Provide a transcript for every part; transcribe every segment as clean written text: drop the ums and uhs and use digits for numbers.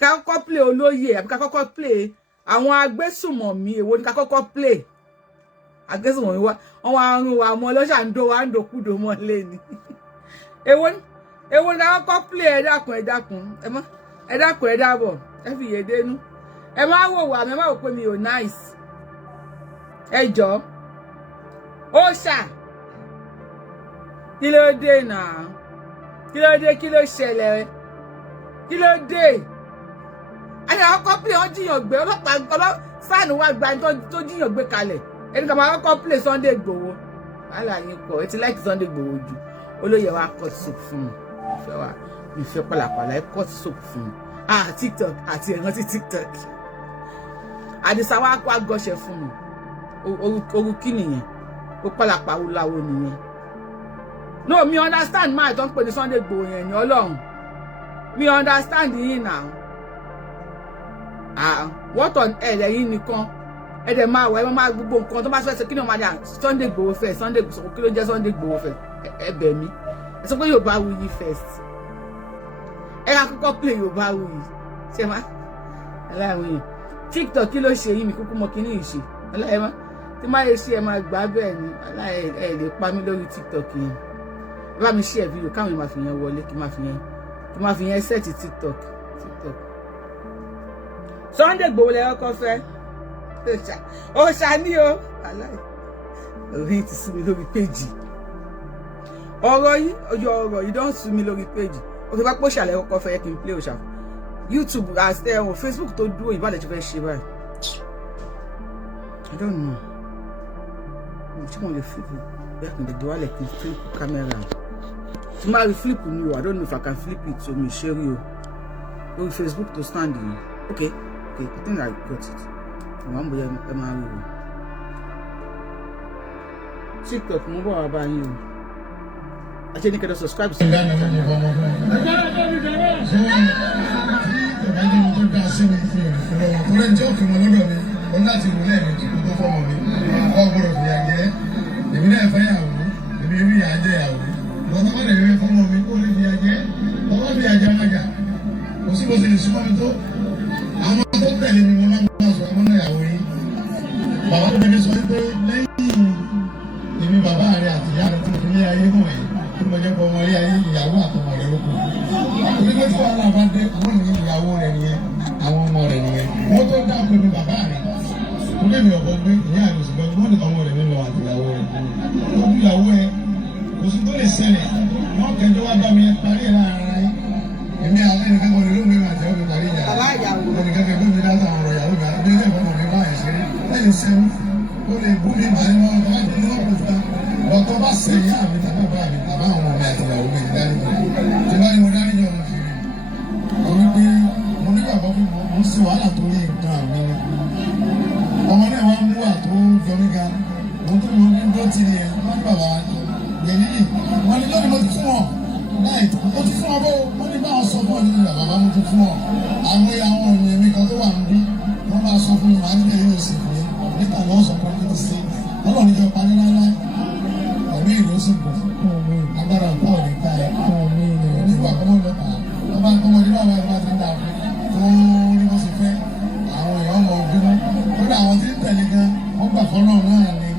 ká kọ́kọ́ play olóyè àbí ká kọ́kọ́ play àwọn agbésùmọ̀mí èwo ni ká kọ́kọ́ play agbésùmọ̀mí wọ́n wá rún wa mọ́ lọ́ṣà ń dó wa ń dòkúdò mọ́ lé ni èwo ni ká kọ́kọ́ play ẹ dákun ẹ dábọ̀ ẹ fi yé dénú ẹ má wò wá mi ẹ má wò pé mi ò nice ẹ jọ ó ṣà kí ló dé náà kí ló dé kí ló ṣẹlẹ̀ kí ló dé àyà ọkọ play wọn jiyàn gbé ọlọ́pàá sáànù wá gba tó jiyàn gbé kalẹ̀ ẹni kan máa kọ́kọ́ play Sunday Igboho wàhálà yín pọ̀ ẹ ti like Sunday Igboho jù olóyè wa cut soap fún mi ìfẹ́ pàlàpàlà ẹ cut soap fún mi TikTok àti ìrántí TikTok àdìsá wa kó agọ́ṣẹ́ fún mi orú kí nìyẹn ó pàlàpàwò láwo nìyẹn no mi understand máa tó ń pè ní Sunday Igboho yẹn ní Ọlọ́run mi understand yín now what on earth ẹ̀yin nìkan ẹ dẹ̀ máa wọ ẹ máa gbogbo nǹkan tó bá fẹ́ ṣe kí ni wọ́n máa dà Sunday Igboho fẹ́ Sunday Igboho kí ló jẹ́ Sunday Igboho fẹ́ ẹ bẹ̀ mí ẹ sọ pé Yorùbáwùyí first ẹ ká kọ́kọ́ play Yorùbáwùyí ṣe má aláìwọ̀n yẹn TikTok kí ló ṣe yín mi kúkú mọ kí ní ìṣe aláìwọ̀n tí má yẹ ṣe ẹ máa gbà bẹ́ẹ̀ ni ẹ lè pa mí lórí TikTok yẹn ẹ bá mi share video káwọn yẹn máa fi yẹn wọlé kí máa fi yẹn set TikTok Sunday Igboho lẹ kọ́kọ́ fẹ́ ó ṣá ní o aláì orí ti sú mi lórí péjì ọ̀rọ̀ yìí don sú mi lórí péjì òkè bá pọ̀ ṣàlẹ̀ kọ́kọ́ fẹ́ kí n play òṣà YouTube àti Facebook tó dúró ìbálẹ̀ tó fẹ́ ṣe báyìí I don't know tí mo lè flip bẹ́ẹ̀ kì í dẹ̀gbẹ́ wálẹ̀ kí n flip camera tí máa rí flip ni o I don't know if I can flip it so mi ṣe rí o lórí Facebook tó stand yìí okay I think I got it wọ́n bóyá ẹ máa rí o TikTok mo bọ̀ wá báyìí o àti ẹni kẹ́tọ́ subscribe sí i. Ó láti wò lẹ́ẹ̀mejì kó tó fọ́mọ mi wọ́n gbọ́dọ̀ fi yà jẹ́ èmi náà fẹ́ yàwó èmi rí yà jẹ́ yàwó lọ́tọ́ bá lè fẹ́ fọ́mọ mi kó lè fi yà jẹ́ ọwọ́ fi yà jẹ́ májà kò sí bó ṣe lè súnmọ́ mi tó àwọn tó tẹ̀lé mi wọn máa sọ ọmọ náà yàwó yìí bàbá tó débi sọ pé lẹ́yìn èmi bàbá rẹ àti ìyá rẹ tó fi lé ayé hàn yìí tó mọ jẹ́ pé ọmọ ilé ayé ìyàwó àtọmọ rẹ ló kù onígbà tí wàhálà bá dé àwọn ènìyàn ìyàwó rẹ nìyẹn àwọn ọmọ rẹ nìyẹn wọ́n tó dá pé mi bàbá rẹ ilé mi ọ̀pọ̀ gbé ìyá àrùn ṣùgbọ́n wọ́n ní ọmọ rẹ̀ nínú àti ìyàwó rẹ̀ wọ́n bí ìyàwó ẹ̀ kò sí tó lè ṣẹlẹ̀ wọ́n kẹjọ wá bá mi parí ẹ̀ láàárín ayé èmi àwọn ẹnìkan kan ló ń gbé àti ọ̀gbìn parí ìyá ẹnìkan kan ló ń gbé dáta ọ̀rọ̀ ìyàwó mi àti ilé ìfọ̀mọ̀ mi bá ẹ̀ ṣeré lẹ́yìn sẹ́wọ́n ó lè bú mi màá ní wọn bá ní wọn kò fún un ọ̀tọ́ bá ṣe ìyá mi tàbí bàbá mi tàbí àwọn ọmọ mi àti ìyàwó mi ìdánilẹ̀ tí bá ní mo dánilẹ̀ ọ̀hún fi rí wípé mo nígbàgbọ́ pé mo ń ṣe wàhálà torí nǹkan mi ọmọ náà wá mú àtó jọmí ga wọn tó lọ ní dọ́tí ni ẹ wọn ní bàbá yẹn níyì wọn ní lónìí mo ti fún ọ láì mo ti fún ọ bó wọn ní báwọn sọ fún ọ nínú bàbá mo ti fún ọ àwọn ẹyà àwọn ènìyàn mi kan tó wà níbí wọn máa sọ fún mi màá nílẹ̀ yóò sì fún mi níta lọ́wọ́ sọ fún mi ti ṣe lọ́wọ́ níjọ parí láíláí ọ̀rẹ́ ìlú sì bọ̀ agbára nǹkan ò ní ká ẹ nígbà kọ́mọ́ lọ́ta ọba kọ́mọdé bá wà bá ti ń dà tó rí bó ṣe fẹ́ àwọn èèyàn mọ̀ bínú kódà àwọn tí ń tẹ̀lé gan wọ́n gbà fọ́ náà náà ni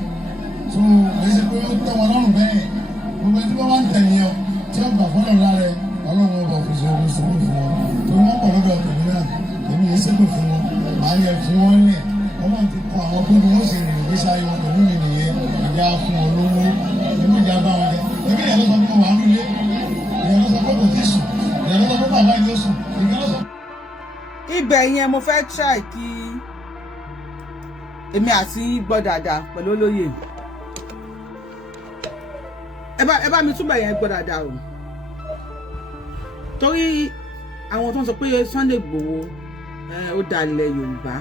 tó lè ṣe pé ó tẹ́ wọn lọ́rùn bẹ́ẹ̀ gbogbo ẹni tí wọ́n bá ń tẹ̀lé ọ tí wọ́n gbà fọ́ náà lára ọlọ́run ọba òfin ṣe omi sùúrù fún wọn tó wọ́n pọ̀ lọ́dọ̀ tèmi náà èmi yìí ṣépè fún wọn màá yẹ fún wọn lẹ̀ ọlọ́run ti kọ àwọn pé bí wọ́n ṣe rìn ìgbésí ayé wọn pẹ̀lú mi nìyẹn ìjà fún wọn lówó èmi ìjà bá wọn jẹ èmi ìyá ló sọ pé wà á nílé ìyá ló sọ pé kò tí sùn ìyá ló sọ pé bàbá yìí ló sùn ìyá ló sọ. Ibẹ̀ yẹn mo fẹ́ try kí èmi àti gbọ́ dáadáa pẹ̀lú olóyè ẹ bá mi túbọ̀ yẹn gbọ́ dáadáa o torí àwọn tó ń sọ pé Sunday Igboho ó dalẹ̀ Yorùbá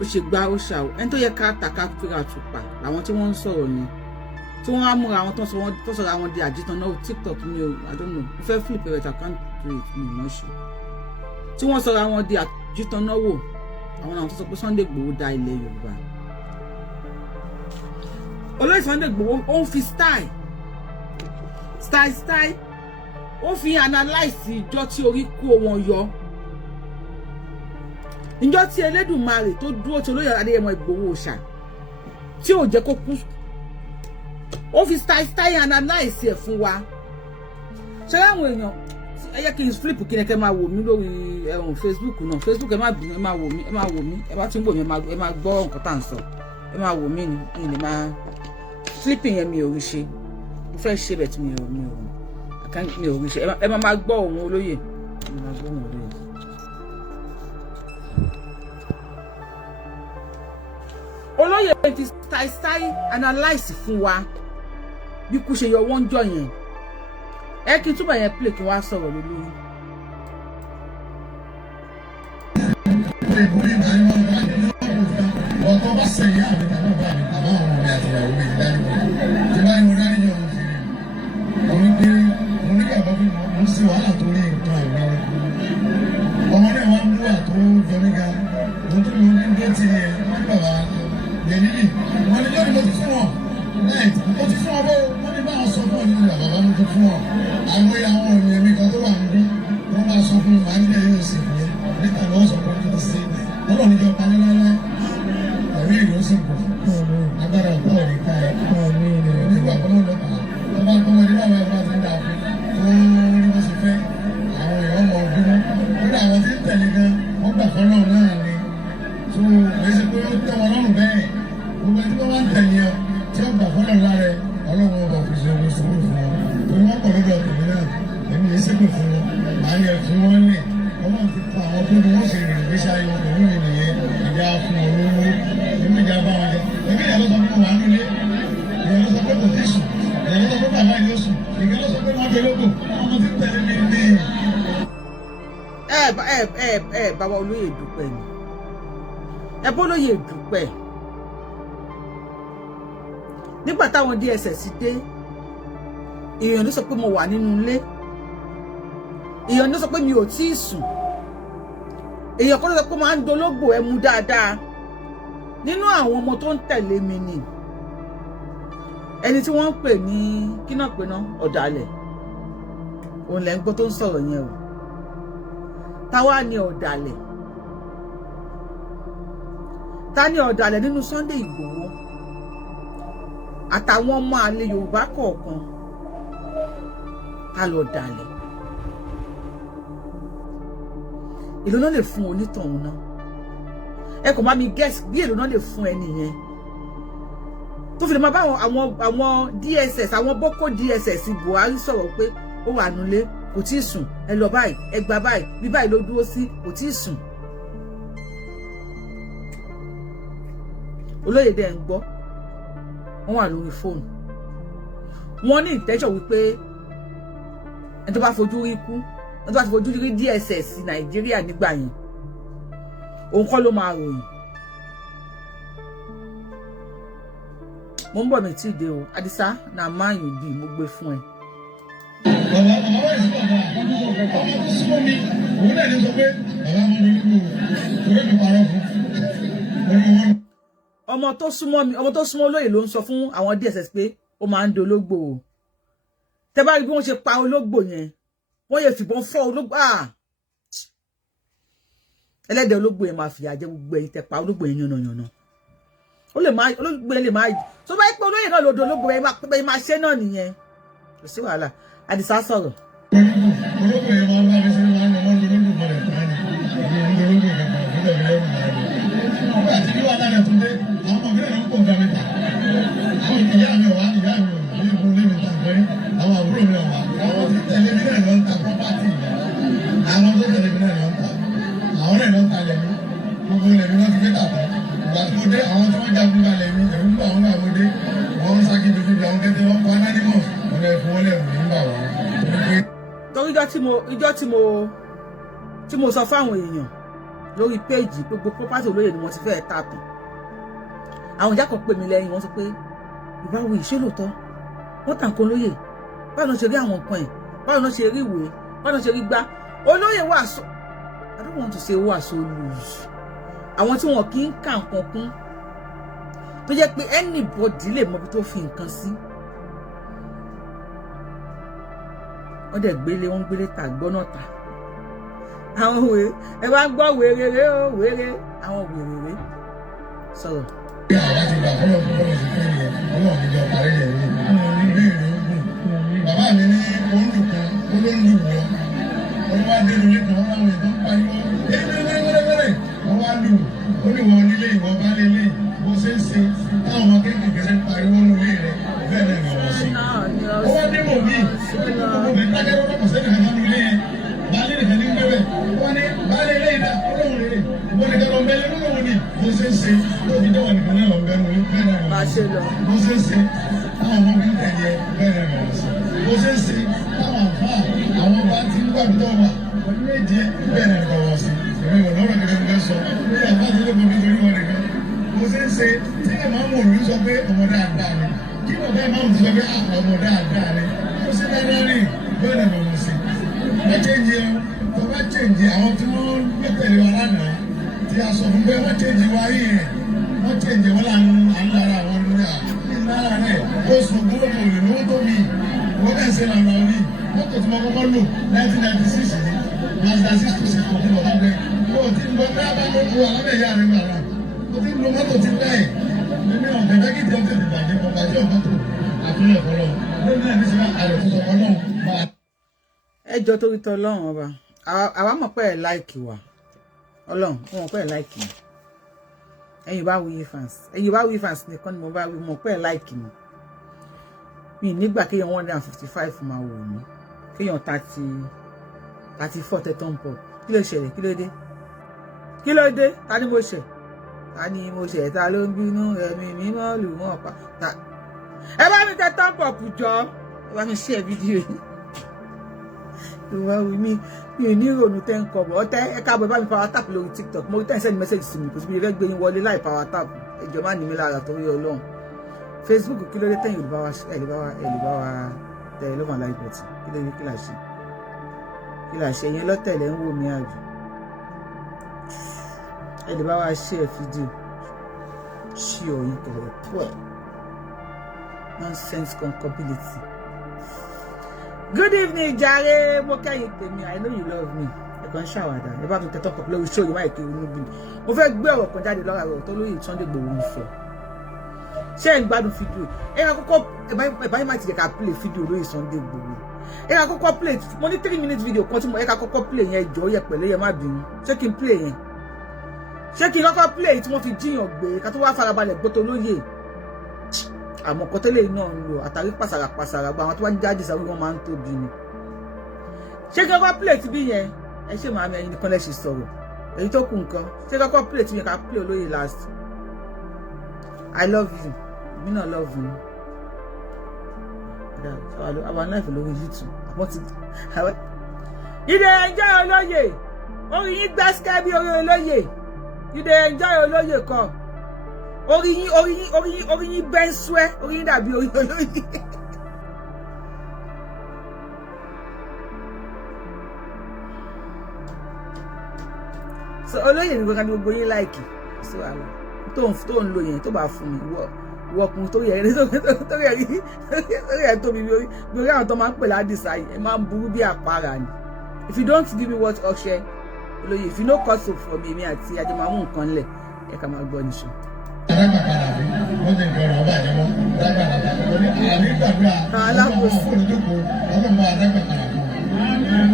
ó ṣe gbá ó ṣàwò ẹni tó yẹ ká tàka fíra tùpà làwọn tí wọ́n ń sọ̀rọ̀ ni tí wọ́n á múra àwọn tó sọ̀rọ̀ àwọn di àjítàn náà TikTok ni o I don't know mo fẹ́ flip it I can't do it mi mọ̀ ṣe tí wọ́n sọ̀rọ̀ àwọn di àjítàn náà wò àwọn àwọn tó sọ pé Sunday Igboho da ilẹ̀ Yorùbá olóyè Sunday Igboho ó ń fi style ó fi analyze ìjọ tí orí kó wọn yọ ìjọ tí Elédùmarè tó dúró tí olóyè Adéyẹmọ Ìgbòho Òòṣà tí ò jẹ́ kó kú ó fi style analyze ẹ̀ fún wa ṣé àwọn èèyàn ẹ yẹ kí n flip kí ni kẹ́ máa wò mí lórí Facebook náà Facebook ẹ má bínú ẹ máa wò mí ẹ bá ti ń wò mí ẹ máa gbọ́ nǹkan tá à ń sọ ẹ máa wò mí ni ní máa flipping yẹn mi ò rí ṣe mo fẹ́ ṣe bẹ̀ tí mi ò rí ṣe ẹ máa gbọ́ ohùn olóyè ẹ máa gbọ́ ohùn olóyè. Olóyè ti style analyse fún wa bí kú ṣe yọ wọ́n jọ yẹn ẹ kí n túbọ̀ yẹn play kí wọ́n á sọ̀rọ̀ lórí. ọkọ bá sẹ́yìn àmì bàbá mi bàbá àwọn ọmọ mi àti ìyàwó mi dání tí bá ní mo dání yọ ọmọ sí mo ní pé mo ní bàbá mi mo ń sí wàhálà tó ní nǹkan àmì ọmọ náà wá ń bú àtó jọmí ga mo tún lò ní gbé tí ẹ wọn bàbá yẹn níbi wọn ní lórí mo ti fún wọn láì mo ti fún ọ bó wọn ní báwọn sọ fún ọ nínú bàbá mo ti fún ọ àwọn ìyàwó mi kan tó wà níbí wọn bá sọ fún mi màá nílẹ̀ yóò sì fún yẹn níta ni wọn sọ fún mi tó ti sí ọlọ́run níjọ parí lálẹ́ ẹ̀rí ìlú sì kù agbára ọ̀pọ̀ òní ká ẹ̀ nígbà tó ń lọ́pàá ọba tó wọlé báwọn ẹ̀fọ́ ti ń dà fún orí bó ṣe fẹ́ àwọn èèyàn mọ̀ ọdún nígbà àwọn tí ń tẹ̀lé gan wọ́n gbà fọ́ náà náà ni tó èyí ṣe pé ó tẹ́ wọn lọ́rùn bẹ́ẹ̀ gbogbo ẹni tó wá ń tẹ̀lé ọ tí ó gbà fọ́ náà lára ọlọ́run ọba òfìsì ọmọ sùúrù fún wọn torí wọ́n pọ̀ lọ́dọ̀ tèmi náà èmi yìí ṣépè fún wọn màá yẹ fún wọn lè ọlọ́run ti kọ àwọn tó ní wọ́n ṣe rìn ìgbésí ayé wọn pẹ̀lú mi nìyẹn ìjà fún wọn lówó èmi ìjà bá wọn jẹ èmi ìyá ló sọ fún wa nílé ìyá ló sọ pé kò tí sùn ìyá ló sọ pé bàbá yìí ló sùn ìyá ló sọ pé wọ́n dológo ọmọ tí ń tẹ̀lé mi ní. Bàbá olóyè dúpẹ́ ni ẹ bó lóyè dúpẹ́ nígbà táwọn DSS dé èèyàn ló sọ pé mo wà nínú ilé èèyàn ló sọ pé mi ò tí ì sùn èèyàn kan ló sọ pé máa ń dológbò ẹmu dáadáa nínú àwọn ọmọ tó ń tẹ̀lé mi ni ẹni tí wọ́n ń pè ní kí náà pè náà ọ̀dàlẹ̀ òun lẹ́ ń gbọ́ tó ń sọ̀rọ̀ yẹn o táwa ni ọ̀dàlẹ̀ ta ni ọ̀dàlẹ̀ nínú Sunday Igboho àtàwọn ọmọ àlè Yorùbá kọ̀ọ̀kan ta lọ dàlẹ̀ èlò náà lè fún onítọ̀hún náà ẹ kò má mi guess bí èlò náà lè fún ẹni yẹn tó fi lè máa bá àwọn DSS àwọn boko DSS Buhari sọ̀rọ̀ pé ó wà nulẹ̀ kò tí ì sùn ẹ lọ báyìí ẹ gbà báyìí bí báyìí ló dúró sí kò tí ì sùn olóyè dẹ̀ ń gbọ́ wọ́n wà lórí fóònù wọ́n ní ìtẹ́jọ́ wípé ẹni tó bá fojú rí kú ẹni tó bá fojú rí DSS Nàìjíríà nígbà yẹn òun kọ́ ló máa ròyìn mo ń bọ̀ mi tí ì dé o Adisa na máa yùn bí mo gbé fún ẹ. bàbá wà ní bàbá ọmọ tó súnmọ́ mi òun náà ní sọ pé bàbá mo ní kú òun mi parọ́ fún ọmọ tó súnmọ́ olóyè ló ń sọ fún àwọn DSS pé ó máa ń dológbò o tẹ́ bá rí bí wọ́n ṣe pa ológbò yẹn wọ́n yẹ fìbọn fọ́ ológbò ẹlẹ́dẹ̀ ológbò yẹn máa fìyà jẹ gbogbo ẹ̀yin tẹ́ pa ológbò yẹn yànnàyànnà ológbò yẹn lè máa tó bá pé olóyè náà ló dológbò yẹn máa ṣe náà nìyẹn kò sí wàhálà Àdìsá sọ̀rọ̀. ológbò yẹn máa ń bá mi sí máa ń lọ mọ́ ológbò mọ́ ẹ̀ tán ni ológbò kankan nígbà mi lẹ́rù náà nígbà tí wọ́n dáná tún dé àwọn ọmọ mi náà ń pọ̀ nǹkan mi ta àwọn ìyá mi ò ní ìbò lé mi ta pé àwọn àbúrò mi ò wá àwọn tí tẹ̀lé mi náà lọ ń ta pọ́pátì àwọn tó tẹ̀lé mi náà lọ ń ta àwọn náà lọ ń ta lẹ́mí gbogbo lẹ́mí náà ti gbé tà tán ìgbà tí mo dé àwọn tí wọ́n jagun balẹ̀ mi ẹ̀rú ń bá àwọn náà mo dé wọ́n ń sáké bíbí àwọn kẹ́tẹ́ wọn kọ́ anánimọ̀s wọn lè fún wọn lẹ́rù nígbà wọn. torí ìjọ́ tí mo sọ fáwọn èèyàn lórí péèjì gbogbo property olóyè ni wọ́n ti fẹ́ẹ́ tààtàn àwọn ìjà kan pè mí lẹ́yìn wọ́n sọ pé ìbáwí ìṣe lóòótọ́ wọ́n tàn kó lóyè báwo ló ṣe rí àwọn nǹkan ẹ̀ báwo ló ṣe rí ìwé báwo ló ṣe rí gbá olóyè wà so I don't want to say wà so loose àwọn tí wọn kì í kà nǹkan kún tó jẹ́ pé anybody lè mọ bí tó fi nǹkan sí wọ́n dẹ̀ gbélé wọ́n gbélé ta gbọ́nà ta àwọn wèrè ẹ bá ń gbọ́ wèrè ó wèrè àwọn wèrè sọ̀rọ̀. Àwọn ti gbà fọlọ́ sí fẹ́ yẹn ọlọ́run ní ìjọba rẹ̀ yẹn ní ìbéèrè ogun. Bàbá mi ní oúnjẹ kan ó ló ń lù wọ́n. Wọ́n wá dé ilé kan wọ́n láwọn èèyàn pariwo wẹ́rẹ́wẹ́rẹ́ wọ́n wá lù ó ní wọ́n nílé ìwọ̀n bá lé lé bó ṣe ń ṣe táwọn ọmọ kéékèèké ṣe ń pariwo nílé rẹ̀ bẹ́ẹ̀ náà ni wọ́n ṣe. Ó wá dé mọ̀ mí ọmọ ìtajà lọ́dọ̀ kò sẹ́ni kan nílé yẹn baálé nìkan ní gbé bẹ́ẹ̀ wọ́n ní baálé ilé ìdá ọlọ́run rèé ìwọ nìkan lọ bẹ́ẹ̀ lọ́wọ́ ni bó ṣe ń ṣe tó ti dẹ́wọ̀ nìkan náà lọ bẹ́ẹ̀ ní bẹ́ẹ̀ náà bó ṣe ń ṣe táwọn ọmọ mi ń tẹ̀lé bẹ́ẹ̀ náà lọ sí bó ṣe ń ṣe táwọn àfa àwọn bá ti ń gbàgbọ́ wà ọdún méje bẹ́ẹ̀ náà lọ wọ́n sí èmi ò lọ́rọ̀ kẹ́kẹ́ ń bẹ́ sọ lórí àfa ti lé bọ́bí torí wọn nìkan bó ṣe ń ṣe tí ẹ̀ máa ń wò ní sọ pé ọmọ dáadáa ni kí bàbá ẹ̀ máa ń sọ pé ọmọ dáadáa ni ó sì dáadáa ni bẹ́ẹ̀ náà lọ wọ́n sí wọ́n chẹ́ǹjì ẹ̀ tó bá chẹ́ǹjì àwọn tí wọ́n gbé tẹ̀lé wa lánàá tí a sọ fún pé wọ́n chẹ́ǹjì wa yìí rẹ̀ wọ́n chẹ́ǹjì wọn là ń lára àwọn lórí lára rẹ̀ ó sùn gbọ́dọ̀ tó lè lówó tó mi wọ́n kàn ṣe làwọn ní mọ́tò tí wọ́n kọ́kọ́ lò 1996 ní Mazda 626 kò tí wọ́n bá bẹ́ẹ̀ ó ti ń lọ dábàá ló lu alábẹ́ ìyá rẹ̀ gbàrà ó ti ń lo mọ́tò ti bẹ́ẹ̀ nínú ọ̀bẹ bẹ́ẹ̀ kí tẹ́tẹ́ ti bàjẹ́ kọ́ bàjẹ́ ọ̀mọ́tò àtúnyẹ̀ kọ́lọ́ lónìí ẹ̀ ní sinmi àrẹ̀ fún ọkọ̀ náà máa. Ẹjọ́ torí tọ Ọlọ́run ọba àwa mọ̀ pé ẹ̀ láìkì wa Ọlọ́run ó mọ̀ pé ẹ̀ láìkì mi ẹ̀yin bá wuyi fans nìkan ni mo bá wí mọ̀ pé ẹ̀ láìkì mi nígbà kéèyàn 155 máa wò mí kéèyàn 34 tẹ́tọ́ ń pọ̀ kí ló ṣẹlẹ̀ kí ló dé ta ni mo ṣẹ̀ ta ló ń bínú ẹ̀mí mímọ́ lù wọ́n pa ta ẹ bá mi tẹ́tọ́ ń pọ̀ jọ ẹ bá mi share fídíò yìí ìwà mi ò ní ìrònú tẹ́ ń kọ̀ bọ̀ ọ́tẹ́ ẹ káàbọ̀ bá mi power tap lórí TikTok mo rí tẹ́ ń send message sí mi kò sí bí ẹ gbé yín wọlé láì power tap ẹjọ́ má ní mi lára torí Ọlọ́run Facebook kí ló dé tẹ́yìn olùbá wa tẹ̀ lọ́mọ láì bọ̀tì kí ló dé kí là ṣe yẹn lọ́tẹ̀lẹ̀ ń wò mí àjò ẹ lè bá wa share fídíò ṣí òyìn kẹ̀rẹ̀ pọ̀ nonsense compatibility. Good evening, jàre. Mo kẹ́yìn tèmi. I know you love me. Ẹ kàn ṣàwàdà. Ẹ bá mi tẹ́tọ́ kọ̀ lórí show yìí máa kiri inú bí. Mo fẹ́ gbé ọ̀rọ̀ kan jáde lọ́ra rẹ̀ tó lóye Sunday Igboho ń sọ. Ṣé ẹ̀ ń gbádùn fídíò? Ẹ ká kọ́kọ́ ẹ má ti jẹ́ ká play fídíò lórí Sunday Igboho. Ẹ ká kọ́kọ́ play mo ní 3-minute video kan tí mo ẹ ká kọ́kọ́ play yẹn jọ yẹ pẹ̀lẹ́ yẹ má bínú. Ṣé kí n play yẹn? Ṣé kí n kọ́kọ́ play tí wọ́n fi jíyàn gbé ká tó wá farabalẹ̀ gbọ́ tó lóye? Àmọ́ kọ́ tẹ́lẹ̀ náà ń lò àtàrí pàṣàrà gba àwọn tó wá ń jáde sáré wọn máa ń tóbi ni. Ṣé kí ọkọ̀ plate bí yẹn ẹ ṣe màá mi ẹyin nìkan lẹ́sìn sọ̀rọ̀ èyí tó kù nǹkan ṣé kí ọkọ̀ plate yẹn ká play olóyè last. I love you mi náà love you. Our life lórí YouTube àmọ́ ti you dey enjoy olóyè orí yín gbẹ́sìkẹ́ bí orí olóyè you dey enjoy olóyè kan. Orí yín bẹ́ńsúẹ́ orí yín dàbí orí olóyè. So olóyè ní gbogbo yín láìkì sí wàhálà tó ń lo yẹn tó bá fún mi wọ́pun tó yẹ tóbi bí orí àwọn tó máa ń pè ládìsá yìí ẹ máa ń burú bí àpárá ni. If you don't give me what ọṣẹ olóyè if you no cut soap for me èmi àti àjọmọ̀ nǹkan lẹ̀ ẹ ká máa gbọ́ níṣó. Wọ́n ti gbọ́dọ̀ ọba àjẹmọ́ dágbàdàgbà àmì gbàdúrà ọlọ́run fún olùdókòó ọlọ́run máa dágbàdàgbà fún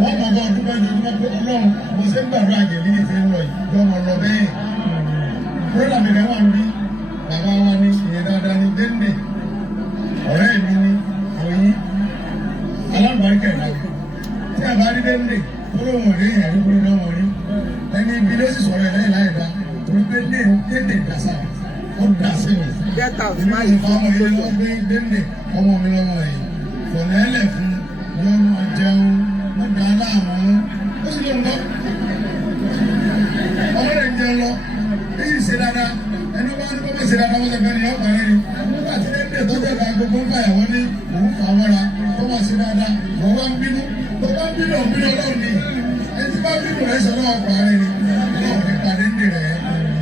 wọn mọ̀ bọ́ ọdún mẹ́jọ ọdún mẹ́jọ ọlọ́run mo ṣe ń gbàdúrà àjẹlí ní ìfẹ́ lọ yìí lọ́mọ lọ bẹ́ẹ̀. Bùrọ̀dà mi rẹ̀ wà ń bí bàbá wa ní ìyẹn dáadáa ní dẹ́ndé ọ̀rẹ́ mi ní òyìn alábàárìkà ìlànà tí a bá rí dẹ́ndé olóhùn ọ̀rẹ́ ìyàwó gbogbo náà wọ̀nyí ẹni ibi ló sì sọ̀rọ̀ ẹ̀ lẹ́yìn láì dá torí pé dẹ́ndé dàsà ó dà sí mi. Get out, máa yìí fún ọmọ tó lọ. Dẹ́ndé ọmọ mi lọ́wọ́ yìí kò lẹ́lẹ̀ fún yọ̀ọ́ jẹun wọ́n dà á láàmú ó sì lè ń lọ. Ọmọ rẹ̀ ń jẹun lọ èyí ṣe dáadáa ẹni wọ́n á ní kó ṣe dáadáa wọ́n sọ fẹ́ ni yọ̀ọ́ parí ni nígbà tí dẹ́ndé tó jẹ́ ká gbogbo ń fàyàwọ́ ní òun fà wọ́ra tó wá ṣe dáadáa wọ́n wá ń bínú tó bá ń bínú òbí ọlọ́run ni ẹni tí bá bínú rẹ̀ sọ náà parí ni ọlọ́run ní padé ń dè rẹ̀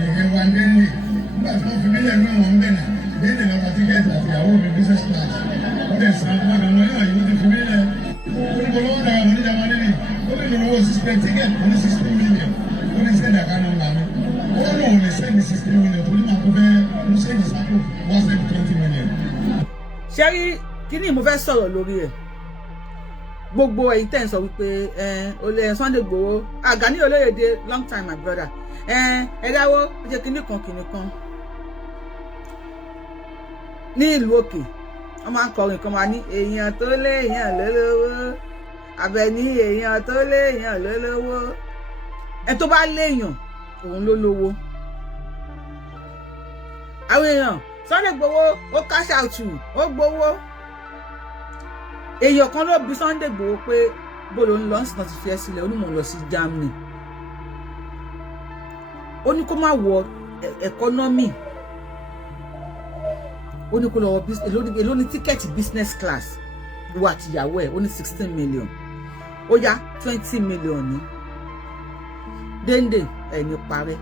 ìyẹn wá ń dé ní nígbà tí wọ́n fi mílẹ̀ ní wọn bẹ̀rẹ̀ déédéé lọ́ta tíkẹ́ẹ̀tì àti ìyàwó mi business class wọ́n dẹ̀ sàn án fún ọ̀gá wọn yóò ti fi mílẹ̀ onígbòlówó náà ní 16 million ó ní sẹ́ẹ̀dì àkànnà ńlá mi ó lóun lè sẹ́ẹ̀dì 16 million tó ní máa kó fẹ́ mú sẹ́ẹ̀dì sápò wá sẹ́ẹ̀dì 20 million. ṣé rí kíní mo fẹ́ sọ̀rọ̀ lórí ẹ̀ gbogbo ẹ̀yin tẹ́ ń sọ wípé olè Sunday Igboho Gani Oloride long time my brother ẹ dáwọ́ ó jẹ́ kíní kan ní ìlú òkè wọ́n máa ń kọrin kan máa ní èèyàn tó léèyàn lólówó Àbẹ̀ní èèyàn tó léèyàn lólówó ẹ tó bá léèyàn òun ló lówó àwọn èèyàn Sunday Igboho ó cash out ó gbowó èèyàn kan ló bi Sunday Igboho pé bolo ń lọ sí ti fi ẹ́ sílẹ̀ ó ní mò ń lọ sí Germany ó ní kó má wọ economy ó ní kó lọ wọ èló ní tíkẹ́ẹ̀tì business class wà tìyàwó ẹ̀ ó ní 16 million ó yá 20 million ní déndé ẹ̀ ní parẹ́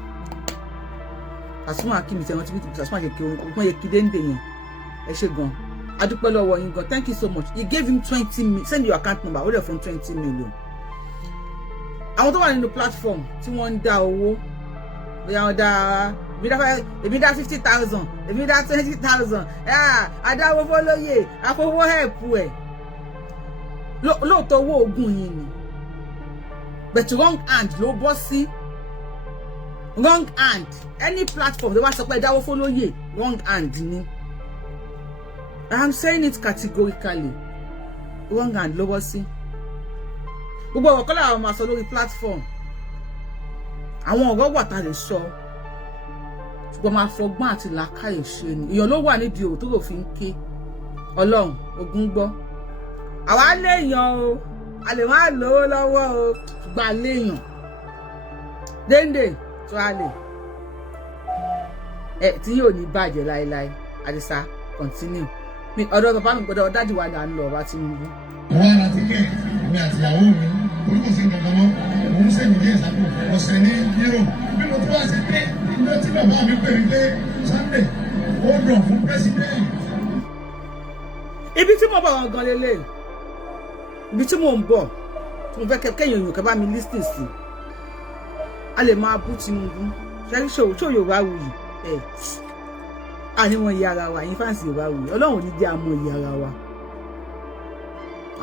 Pasuma kí mi tẹ̀ wọ́n ti bí Pasuma yẹ kí déndé yẹn ẹ ṣe gan adúpẹ́ lọ́wọ́ yín gan thank you so much he gave him 20 million send your account number ó dẹ̀ fún 20 million àwọn tó wà nínú platform tí wọ́n ń dá owó bóyá wọ́n dá èmi dá 50,000 èmi dá 20,000 adáwó fọlọ́yè àfọwọ́ ẹ̀pù ẹ̀ lóòótọ́ owó oògùn yìí ni but wrong hand ló bọ́ sí wrong hand any platform tó wá sọ pé dáwó fọlọ́yè wrong hand ni I'm saying it categorically wrong hand ló bọ́ sí gbogbo ọ̀rọ̀ kọ́lá àwọn máa sọ lórí platform àwọn ọ̀rọ̀ wà tá lè sọ ṣùgbọ́n máa fọgbọ́n àti làákàyè ṣe ni èèyàn ló wà nídìí òwò tó rò fi ń ké Ọlọ́run ogun gbọ́ àwa léèyàn o a lè má lówó lọ́wọ́ o ṣùgbọ́n a léèyàn déndé tó a lè tí yóò ní bàjẹ́ láéláé Àdìsá continue mi ọ̀dọ̀ bàbá mi gbọ́dọ̀ dájú wa là ń lọ ọba Tinubu. wọ́n á ra tíkẹ́ẹ̀tì mi àtìyàwó mi orúkọ sí nǹkan mọ́ òun sẹ́yìn díẹ̀ sápò ọ̀sẹ̀ ní Europe bí mo tún wá sí pé ilé tí bàbá mi pè mí pé Sunday ó dùn fún president. ibi tí mo bọ̀ wọn gan lélẹ̀ ibi tí mo ń bọ̀ tí mo fẹ́ kẹ́yìn òyìnbó kẹ́ bá mi lísìn sí a lè máa bú Tinubu ṣẹ́rí ṣó Yorùbá wuyì àní wọn yí ara wa yín fáǹsì Yorùbá wuyì Ọlọ́run ní jẹ́ àmọ́ yí ara wa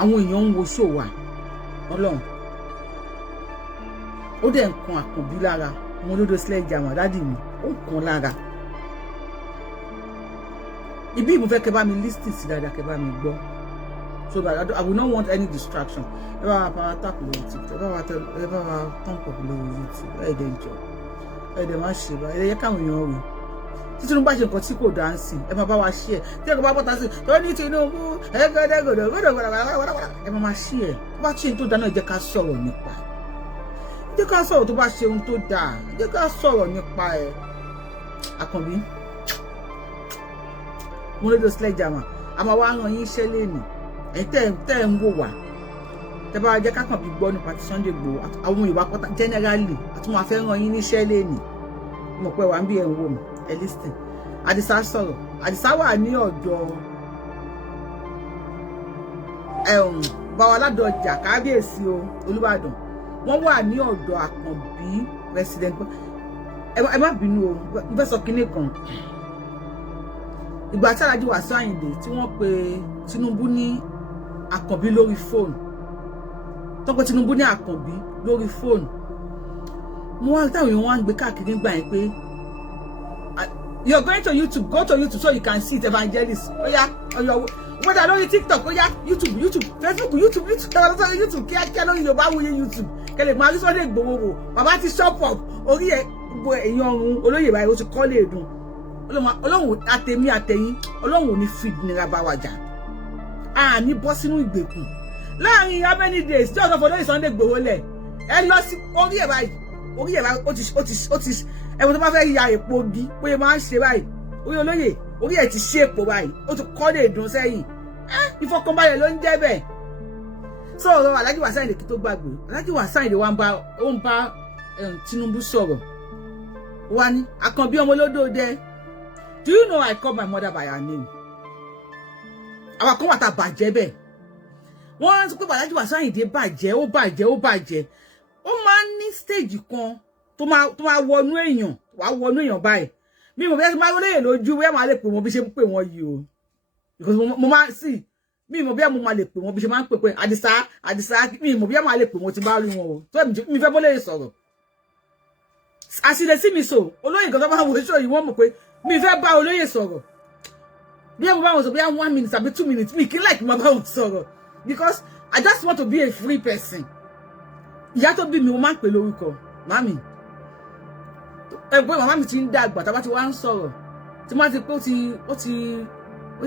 àwọn èèyàn ń wo ṣó wa Ọlọ́run ó dẹ̀ ń kan àkànbí lára mo lódò sílẹ̀ ìjà àwọn dádì mi ó ń kan lára ibi mo fẹ́ kẹ́ bá mi lísìn sí dáadáa kẹ́ bá mi gbọ́ so that I will not want any distraction ẹ bá wa power tap lórí TikTok ẹ bá wa thumb up lórí YouTube ẹ dẹ̀ jọ ẹ dẹ̀ má ṣe bá ẹ yẹ káwọn èèyàn rè tí Tinubu bá ṣe nǹkan tí kò dáńsì ẹ máa bá wa ṣí ẹ tí ẹ kò bá bọ́ta sí tó ní Tinubu ẹ máa máa ṣí ẹ tó bá ṣe ohun tó dáa náà jẹ́ ká sọ̀rọ̀ nípa ẹ jẹ́ ká sọ̀rọ̀ tó bá ṣe ohun tó dáa jẹ́ ká sọ̀rọ̀ nípa ẹ Àkànbí mo lè lo sledgehammer àmọ́ wá ràn yín iṣẹ́ lẹ́nu ẹ̀yin tẹ́ ń wò wá tẹ́ bá jẹ́ ká kàn bí gbọ́ nípa ti Sunday Igboho àwọn Yorùbá pátá generally àtúnwò afẹ́ ràn yín níṣẹ́ lẹ́nu mo pẹ́ wà ń bí ẹ̀ ń wò mí ẹ̀ listen Àdìsá sọ̀rọ̀ Àdìsá wà ní ọ̀dọ̀ báwa ládọjà kábíyèsí o Olúbàdàn wọ́n wà ní ọ̀dọ̀ Àkànbí president ẹ má bínú o mo fẹ́ sọ kinní kan ìgbà tí Alhaji Wasiu Ayinde tí wọ́n pe Tinubu ní Àkànbí lórí fóònù tó pe Tinubu ní Àkànbí lórí fóònù mo wá táwọn èèyàn wá ń gbé káàkiri gbà yẹn pé you're going to YouTube, go to YouTube so you can see it, evangelist. Oh yeah, on your whether lórí TikTok, oh yeah, YouTube, Facebook, YouTube, kíákíá lórí Yorùbá Wuyi YouTube. Kẹ́lẹ̀ máa rí Sunday Igboho wò. Bàbá ti shop up. Orí ẹ̀ gbogbo èèyàn ọ̀run olóyè báyìí ó ti kọ́ lè dùn. Ọlọ́run àtẹ̀mí àtẹ̀yìn, Ọlọ́run ò ní fi nira bá wa jà. A ní bọ́ sínú ìgbèkùn. Láàárín how many days tí ọ̀dọ́ fọlọ́yìn Sunday Igboho lẹ̀. Ẹ lọ sí orí ẹ̀ báyìí. Orí ẹ̀ báyìí ó ti ẹ̀wọ̀n tó bá fẹ́ ya èpo bí bóyá máa ń ṣe báyìí orí olóyè orí ẹ̀ ti ṣe èpo báyìí ó ti kọ́ lè dùn sẹ́yìn ìfọkànbalẹ̀ ló ń jẹ́ bẹ́ẹ̀ sọ̀rọ̀ Alhaji Wasiu Ayinde kí tó gbàgbé Alhaji Wasiu Ayinde wa ń bá Tinubu sọ̀rọ̀ wa ní Àkànbí ọmọ olódòdẹ do you know I call my mother by her name àwọn kan wà tá bàjẹ́ bẹ́ẹ̀ wọ́n rántí pé Alhaji Wasiu Ayinde bàjẹ́ ó bàjẹ́ ó máa ní stage kan tó máa wọnú èèyàn wá wọnú èèyàn báyìí mi mo bí máa lóye lójú wẹ́ máa lè pè wọ́n bí ṣe ń pè wọ́n yìí o because mo máa sí mi mo bí mo máa lè pè wọ́n bí ṣe máa ń pè Àdìsá mi mo bí máa lè pè wọ́n tí bá rí wọn o tó mi fẹ́ bó lè sọ̀rọ̀ àṣìlẹ̀ sí mi so olóyè gan tó máa wò ṣó yìí wọ́n mọ̀ pé mi fẹ́ bá olóyè sọ̀rọ̀ bí mo bá wọn sọ bí 1 minute àbí 2 minutes mi kì í like mo bá wọn sọ̀rọ̀ because I just want to be a free person ìyá tó bí mi mo máa ń pè lórúkọ mami ẹgbẹ́ màmá mi ti ń dàgbà tá bá ti wá ń sọ̀rọ̀ tí má ti pé ó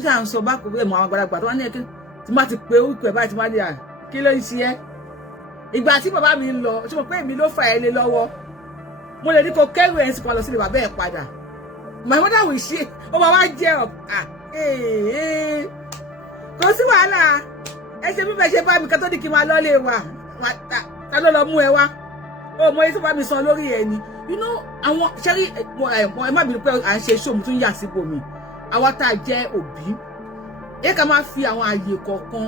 ṣà ń sọ bá kò bẹ́ẹ̀ mọ àwọn àgbàlagbà tó wá ní ẹ̀kẹ́ tí má ti pé orúkọ ẹ̀ báyìí tí má di à kí ló ń ṣe ẹ́ ìgbà tí bàbá mi ń lọ ṣé mo pé èmi ló fà ẹ́ lé lọ́wọ́ mo lè ní kó kẹ́rù ẹ̀ ń sìnkú lọ sílé bàbá ẹ̀ padà my mother will ṣe ó máa wá jẹ́ kò sí wàhálà ẹ ṣe bí bẹ́ẹ̀ ṣe bá mi kátó ní kí n máa lọ́lé wa ta ló lọ mú ẹ wá ó mọ èyí tó bá mi san lórí ẹ ni you know àwọn ṣẹ́rí ẹ má bínú pé à ń ṣe ṣóòmù tún yà síbò mi àwa tá a jẹ́ òbí ẹ ká máa fi àwọn ààyè kọ̀ọ̀kan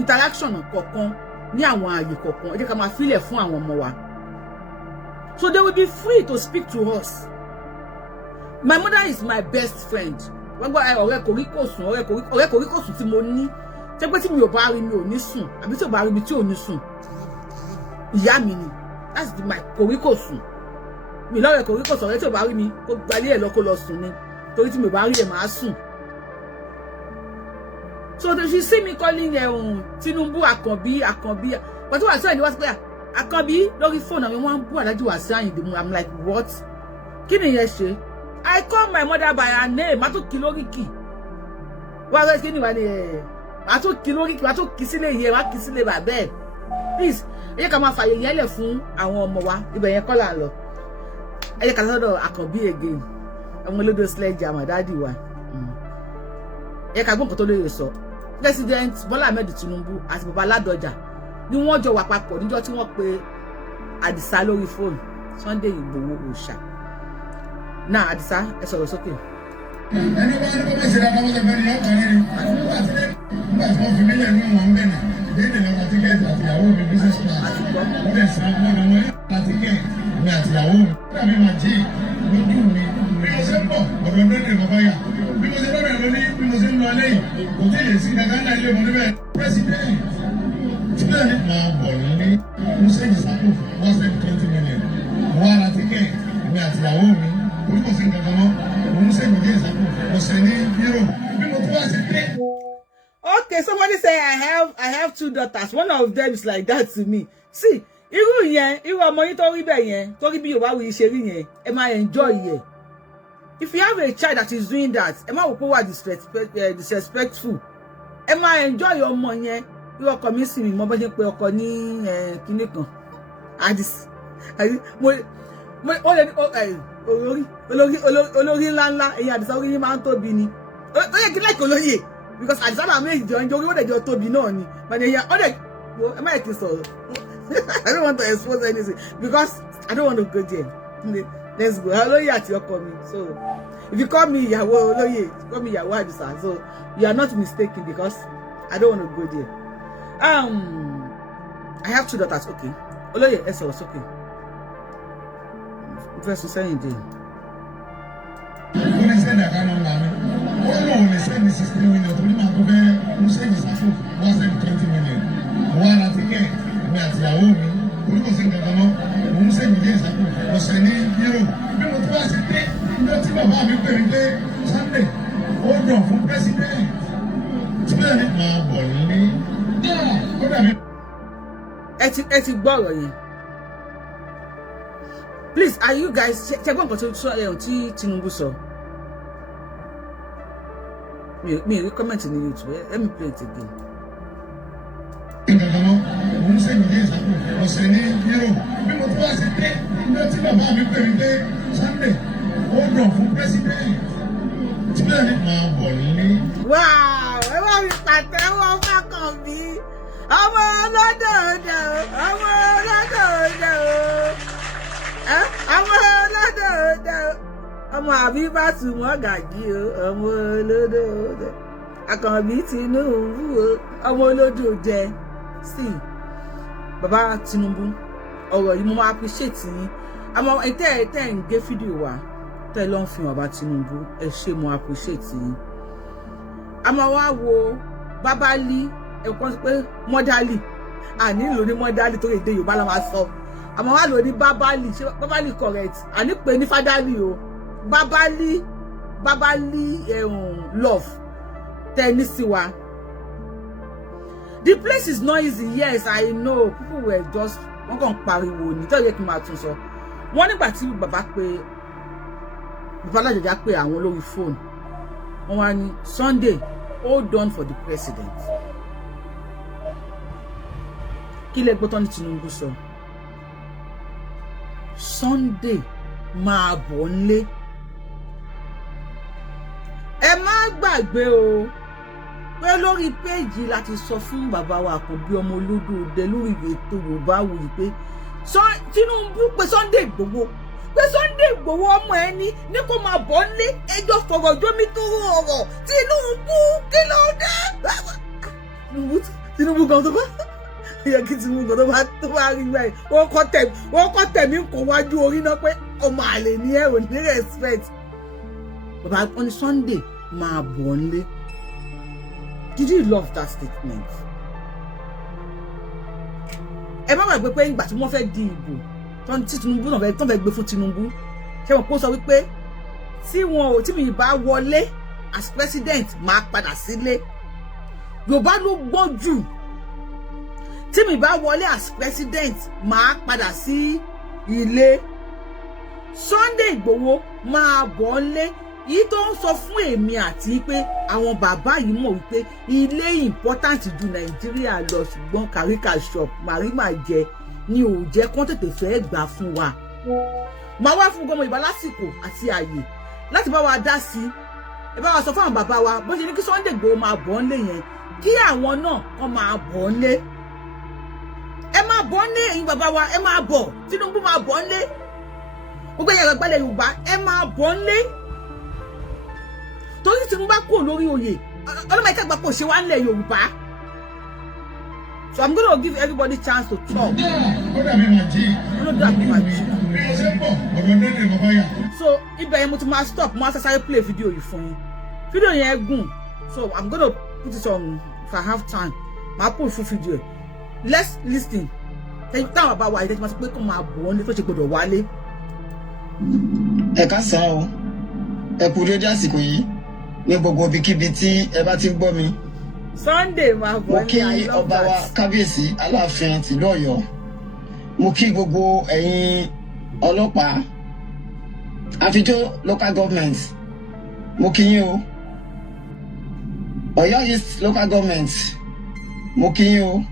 interaction kọ̀ọ̀kan ní àwọn ààyè kọ̀ọ̀kan ẹ jẹ́ ká máa filẹ̀ fún àwọn ọmọ wa so they will be free to speak to us. My mother is my best friend. Ọ̀rẹ́ kòríkòsùn ọ̀rẹ́ kòríkòsùn tí mo ní tẹ́ pé tí mi ò bá rí mi ò ní sùn àbí tí ò bá rí mi tí ò ní sùn ìyá mi ni that's my kòríkòsùn mi lọ́rẹ́ kòríkòsùn ọ̀rẹ́ tí ò bá rí mi kó gbalé ẹ̀ lọ kó lọ sùn ni torí tí mi ò bá rí ẹ̀ máa sùn. So if you see me calling Tinubu Àkànbí but wọ́n àṣẹ ìdíwọ́ sí pé Àkànbí lórí fóònù àwọn wọn bú Alhaji Wasiu Ayinde mu I'm like what kí ni yẹn ṣe. I call my mother by her name. Matu kiloriki. Wa kini wa ni matu kiloriki, matu kisile ye, wa kisile ba be. Please, ẹ ká máa fàyè yẹn lẹ̀ fún àwọn ọmọ wa. Ibẹ̀ yẹn kọ́ là ń lọ. Ẹ ká sọ́dọ̀ Àkànbí again. Àwọn olódò sledgehammer daddy wa. Ẹ ká gbọ́ nǹkan tó lè sọ. President Bola Ahmed Tinubu àti Baba Ládọjà ni wọ́n jọ wà papọ̀ níjọ́ tí wọ́n pe Àdìsá lórí fóònù. Sunday Igboho Òòṣà. Now, Àdìsá, ẹ sọ̀rọ̀ sókè. Ẹni bá ní bọ́bá ṣe dábàá wọ́n fẹ́ ní ọkàn rí. Nígbà tí wọ́n fi mílíọ̀nù ní wọn bẹ̀rẹ̀, déédéé lọ́ta tíkẹ́ẹ̀tì àti ìyàwó mi business class. Wọ́n lè sàn án lọ́wọ́ wọn láti tíkẹ́ẹ̀tì mi àti ìyàwó mi. Nígbà mi máa jí lójú mi. Bí mo ṣe ń bọ̀, ọ̀dọ̀ déédéé bàbá yà. Bí mo ṣe lọ́rẹ̀ lóní, bí mo ṣe ń lọ lẹ́yìn, kò tí ì sí kankan náà ilé ìwọ̀n níbẹ̀. President, tíkẹ́ẹ̀ ní máa bọ̀ nílé. Mo ṣe ìsàkó wọ́n ṣe 20 million. Mo wá ra tíkẹ́ẹ̀tì mi àti ìyàwó mi. Okay, somebody say I have 2 daughters. One of them is like that to me. See, irú yẹn, irú ọmọ yín tó rí bẹ́ẹ̀ yẹn, tó rí bí Yorùbá wí ṣe rí yẹn, ẹ máa enjoy yẹn. If you have a child that is doing that, ẹ má wò pé wà disrespectful. Ẹ máa enjoy ọmọ yẹn. Irú ọkọ mi sì mi mọ bó ṣe pé ọkọ ní kíní kan. Olórí ńláńlá ẹ̀yin Àdìsá orí yín máa ń tóbi ni ó yẹ kí lẹ́kọ̀ọ́ lóye because Àdìsá máa méjì jọ ń jọ orí ó dẹ̀ jọ tóbi náà ni but ẹ̀yin ó dẹ̀ ẹ má yẹ kí n sọ̀rọ̀ I don't want to expose anything because I don't want to go there. Let's go olóyè àti ọkọ mi so if you call me ìyàwó olóyè call me ìyàwó Àdìsá so you are not mistaken because I don't want to go there. I have 2 daughters. Okay, olóyè ẹ sọ̀rọ̀ sókè. Versus saying day. When I said that kind of money, all they said is 16 million. To me, I'm saying it's 20 million. One at the end, we at the home. We go sing the demo. We say we get that. We say ni euro. We go to us today. Not even about me pay Sunday. Hold on for president. Today, my boy. Yeah. What I mean? Eti gbọ́rọ̀ yẹn. Please, are you guys check one control tí Tinubu sọ? Me recommend in YouTube. Let me play it again. Wow! Ẹ wá mi pàtẹ́wọ́ f'Àkànbí. Ọmọ ọlọ́dọ̀ọ̀dọ̀, ọmọ ọlọ́dọ̀ọ̀dọ̀. Ọmọ ọlọ́dọ̀ọ̀dọ̀. Ọmọ Àbíbátù Mọ́gàjí o, ọmọ olódòdó. Àkànbí Tinubu o, ọmọ olódò jẹ. See, Baba Tinubu, ọ̀rọ̀ yìí mo máa appreciate yín àmọ́ tẹ́ ń gé fídíò wa tẹ́ ló ń fi hàn bá Tinubu ẹ ṣé mo appreciate yín àmọ́ wá wo Babali ẹ kàn pé mọ́dálì àní lò ní mọ́dálì tó èdè Yorùbá la máa sọ àmọ́ wá lò ní Babali ṣé Babali correct àní pé ní Fádálì o Babali love tẹ́ wa. The place is noisy, yes, I know. People were just wọ́n kàn pariwo ní tó yẹ kí n máa tún sọ. Wọ́n nígbà tí bàbá Lájọjá pé àwọn lórí phone. Wọ́n wá ní Sunday, hold on for the president. Kí lẹ gbọ́ tán ní Tinubu sọ? Sunday máa bọ̀ nílé. Ẹ má gbàgbé o pé lórí péjì láti sọ fún bàbá wa Àkànbí ọmọ Olódòdé lórí ètò Yorùbáwùyí pé Tinubu pé Sunday Igboho ọmọ ẹni ní kó máa bọ̀ nílé ẹjọ́ fọ̀rọ̀ jómi tó ọ̀rọ̀ Tinubu kí ló dé Tinubu gan tó bá yẹ kí Tinubu gan tó bá rí báyìí wọ́n kọ́ tẹ̀mí kò wájú orí náà pé ọmọ àlè ní ẹ ò ní respect bàbá wọn ní Sunday máa bọ̀ nílé. Did you love that statement? Ẹ má gbàgbé pé ìgbà tí wọ́n fẹ́ di ìbò tí Tinubu náà fẹ́ gbé fún Tinubu ṣé wọn kó sọ wípé tí mi bá wọlé as president máa padà sílé Yorùbá ló gbọ́n jù tí mi bá wọlé as president máa padà sí ilé Sunday Igboho máa bọ̀ nílé yìí tó ń sọ fún èmi àti pé àwọn bàbá yìí mọ̀ wípé ilé important ju Nàìjíríà lọ ṣùgbọ́n kàríkà shop màrímà jẹ ni ò jẹ́ kán tètè fẹ́ gbà fún wa. Màá wá fún gbọmọ ìbá lásìkò àti àyè láti bá wa dá sí ẹ bá wa sọ fún àwọn bàbá wa bó ṣe ní kí Sunday Igboho máa bọ̀ nílé yẹn kí àwọn náà kán máa bọ̀ nílé. Ẹ máa bọ̀ nílé ẹ̀yin bàbá wa ẹ máa bọ̀ Tinubu máa bọ̀ nílé gbogbo ẹ̀yà àgbàlẹ̀ Yorùbá ẹ máa bọ̀ nílé. Torí tí mo bá kúrò lórí oyè ọlọ́mọ ìka àgbàpọ̀ ṣe wá nílẹ̀ Yorùbá. So I'm going to give everybody chance to talk. So ibẹ̀ yẹn mo ti máa stop mo á sáré play video yìí fún yín. Video yẹn gùn so I'm going to put it on if I have time. Màá put full video. Let's listen. Táwọn bàbá wa ìdẹ́tí máa sọ pé kó máa bọ̀ ọ́ ní tó ṣe gbọdọ̀ wálé. Ẹ káàsán o, ẹ kú dédé àsìkò yìí ní gbogbo ibikíbi tí ẹ bá ti ń gbọ́ mi. Sunday máa bọ̀ ní mo kí ọba wa kábíyèsí aláàfin tìlú Ọ̀yọ́. Mo kí gbogbo ẹ̀yin ọlọ́pàá àfijọ́ local government. Mo kí yín o. Ọ̀yọ́ East local government. Mo kí yín o.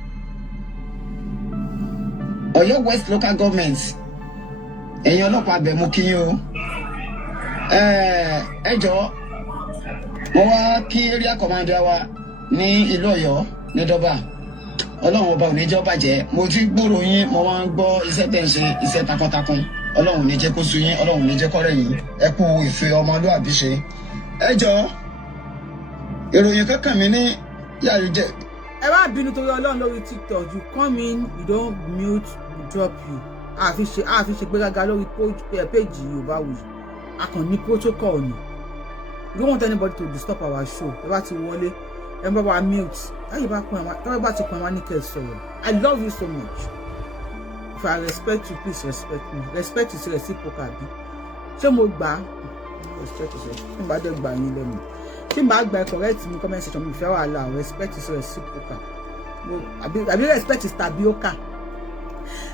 Ọ̀yọ́ West local government. Ẹ̀yin ọlọ́pàá bẹ̀ mo kí yín o. Ẹ jọ̀ọ́ mo wá kí area commander wa ní ìlú Ọ̀yọ́ ní Dọ́bà. Ọlọ́run ọba ò ní jẹ́ ó bàjẹ́. Mo ti gbòòrò yín mo wá ń gbọ́ iṣẹ́ tẹ́ ń ṣe iṣẹ́ takuntakun. Ọlọ́run ò ní jẹ́ kó sú yín, Ọlọ́run ò ní jẹ́ kó rẹ̀ yín. Ẹ kú ìfẹ́ ọmọlúàbí ṣe. Ẹ jọ̀ọ́ ìròyìn kankan mi ní yàrá jẹ. Ẹ wá bínú torí Ọlọ́run lórí TikTok you come in you don't mute we drop you. Àfi ṣe gbéraga lórí page Yorùbáwùyí. A kàn ní protocol ni. We don't want anybody to disturb our show. Ẹ bá ti wọlé, ẹ bá wa mute. Táyì bá pọn àwọn, bá ti pọn àwọn ní kẹ́ sọ̀rọ̀. I love you so much. If I respect you, please respect me. Respect is reciprocal bí. Ṣé mo gbà? Respect is reciprocal. Ṣé mo bá dé gbà yín lẹ́nu? Ṣé mo bá gba correct ní comment section mi fẹ́ wà láà? Respect is reciprocal. Àbí respect is tapioca.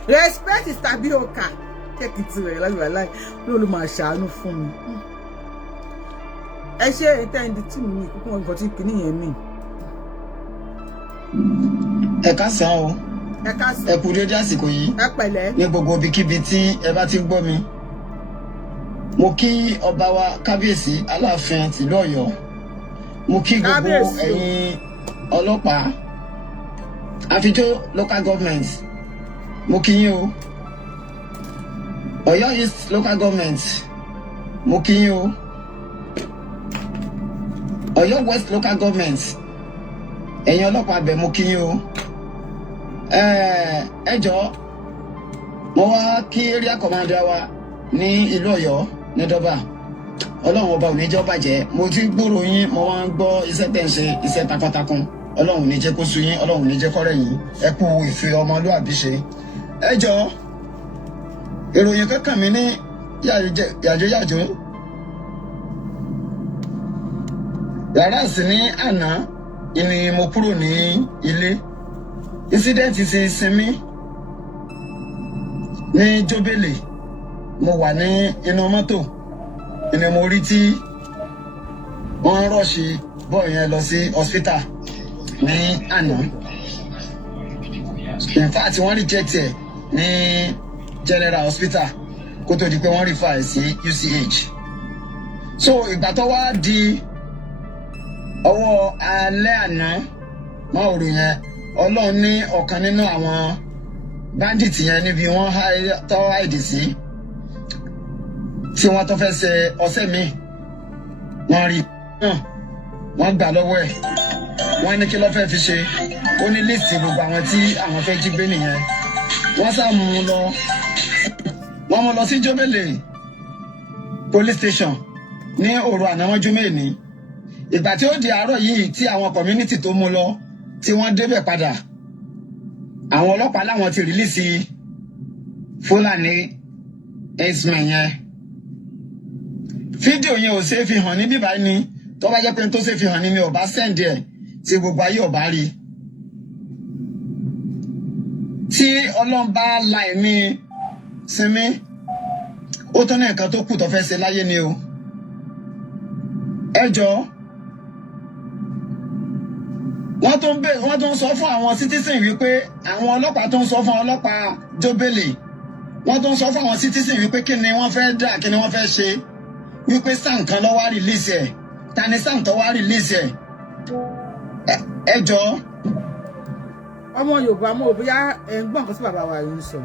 Respect is tapioca. Kẹ́kì tí rẹ̀ láì ló máa ṣàánú fún mi. Ẹ ṣe ìtẹ́ndì tí mi kúkú wọn nǹkan tí kìíní yẹn mi. Ẹ káàsán o. Ẹ káàsán. Ẹ kú dédé àsìkò yìí. Ẹ pẹ̀lẹ́. Ní gbogbo ibikíbi tí ẹ bá ti ń gbọ́ mi. Mo kí ọba wa kábíyèsí aláàfin tìlú Ọ̀yọ́. Mo kí gbogbo ẹ̀yin ọlọ́pàá àfijọ́ local government. Mo kí yín o. Ọ̀yọ́ East local government. Mo kí yín o. Ọ̀yọ́ West local government. Ẹ̀yin ọlọ́pàá bẹ̀ mo kí yín o. Ẹ jọ̀ọ́ mo wá kí area commander wa ní ìlú Ọ̀yọ́ ní Dọ́bà Ọlọ́run ọba ò ní jẹ́ ó bàjẹ́ mo ti gbúrò yín mo wá ń gbọ́ iṣẹ́ tẹ́ ń ṣe iṣẹ́ takuntakun Ọlọ́run ò ní jẹ́ kó sú yín Ọlọ́run ò ní jẹ́ kó rẹ̀ yín ẹ kú ìfẹ́ ọmọlúwàbí ṣe ẹ jọ ìròyìn kankan mi ní yàjò yàrá sí ní àná ni mo kúrò ní ilé incident ṣe sinmi ní Jóbélé mo wà ní inú mọ́tò ni mo rí tí wọ́n rọ́ọ̀ṣì bọ́ọ̀ yẹn lọ sí hospital ní àná in fact wọ́n reject ẹ̀ ní general hospital kó tó di pé wọ́n refer sí UCH so ìgbà tó wá di ọwọ́ alẹ́ àná máa ò rò yẹn Ọlọ́run ní ọ̀kan nínú àwọn bandit yẹn níbi wọ́n tọ́ àìdí sí tí wọ́n tó fẹ́ ṣe ọṣẹ́ mi wọ́n rí náà wọ́n gbà lọ́wọ́ ẹ̀ wọ́n ní kí ló fẹ́ fi ṣe ó ní líìsì gbogbo àwọn tí àwọn fẹ́ jí gbé nìyẹn wọ́n sá mú lọ sí Jóbélé police station ní òru àná mọ́jú mẹ́ẹ̀ni ìgbà tí ó di àárọ̀ yìí tí àwọn community tó mú lọ tí wọ́n débẹ̀ padà àwọn ọlọ́pàá láwọn ti rìlíìsì Fúlàní herdsmen yẹn fídíò yẹn ò ṣe é fi hàn ní bíbá ni tó bá jẹ́ pé tó ṣe fi hàn ní mi ò bá sẹ́ǹdì ẹ̀ tí gbogbo ayé ò bá rí tí Ọlọ́run bá la ẹ̀mí sinmi ó tún ní nǹkan tó kù tó fẹ́ ṣe láyé ni o ẹ jọ̀ọ́ wọ́n tún sọ fún àwọn citizen wípé àwọn ọlọ́pàá tó ń sọ fún ọlọ́pàá Jóbélé wọ́n tún sọ fún àwọn citizen wípé kí ni wọ́n fẹ́ dà kí ni wọ́n fẹ́ ṣe wípé sáà kan ló wá release ẹ̀ ta ni sáà tó wá release ẹ̀ ẹ jọ̀ọ́. ọmọ Yorùbá mo ò bóyá ẹ ń gbọ́ nǹkan sí bàbá wa yìí ń sọ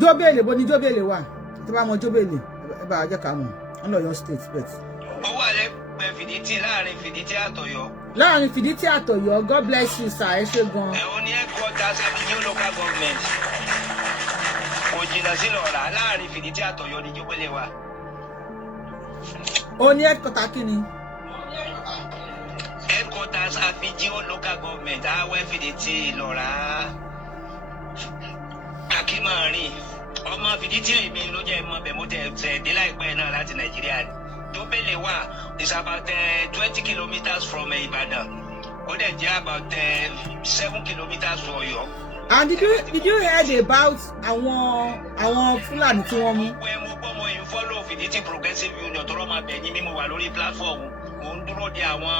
Jóbélé bó ni Jóbélé wà tó bá mọ Jóbélé ẹ bá jẹ́ ká mọ̀ ọlọ́yọ̀ state bet. owó alẹ́ pẹ̀ Fìdítì láàrin Fìdítì àtọ̀yọ́. láàrin Fìdítì àtọ̀yọ́ God bless you sir ẹ ṣé gan. ẹ̀hún ní headquarters Abidio local government kò jìnnà sí lọ́ra láàrin Fìdítì àtọ̀yọ́ ní Jóbélé wà. ó ní headquarters kí ni. headquarters Abidio local government awẹ́ Fìdítì lọ́ra akímọ̀rin ọmọ Fìdítì mi ló jẹ́ ìmọ̀ bẹ̀ mo tẹ̀ dé láìpẹ́ náà láti Nàìjíríà ni. Jóbélé wà is about 20 kilometers from Ìbàdàn ó dẹ̀ jẹ́ about 7 kilometers from Ọ̀yọ́. And did you heard about àwọn Fúlàní tí wọ́n mú? mo gbọ́ mo ń follow Fìdítì Progressive Union tó rọ́ máa bẹ̀ yín mímú wà lórí platform mo ń dúró de àwọn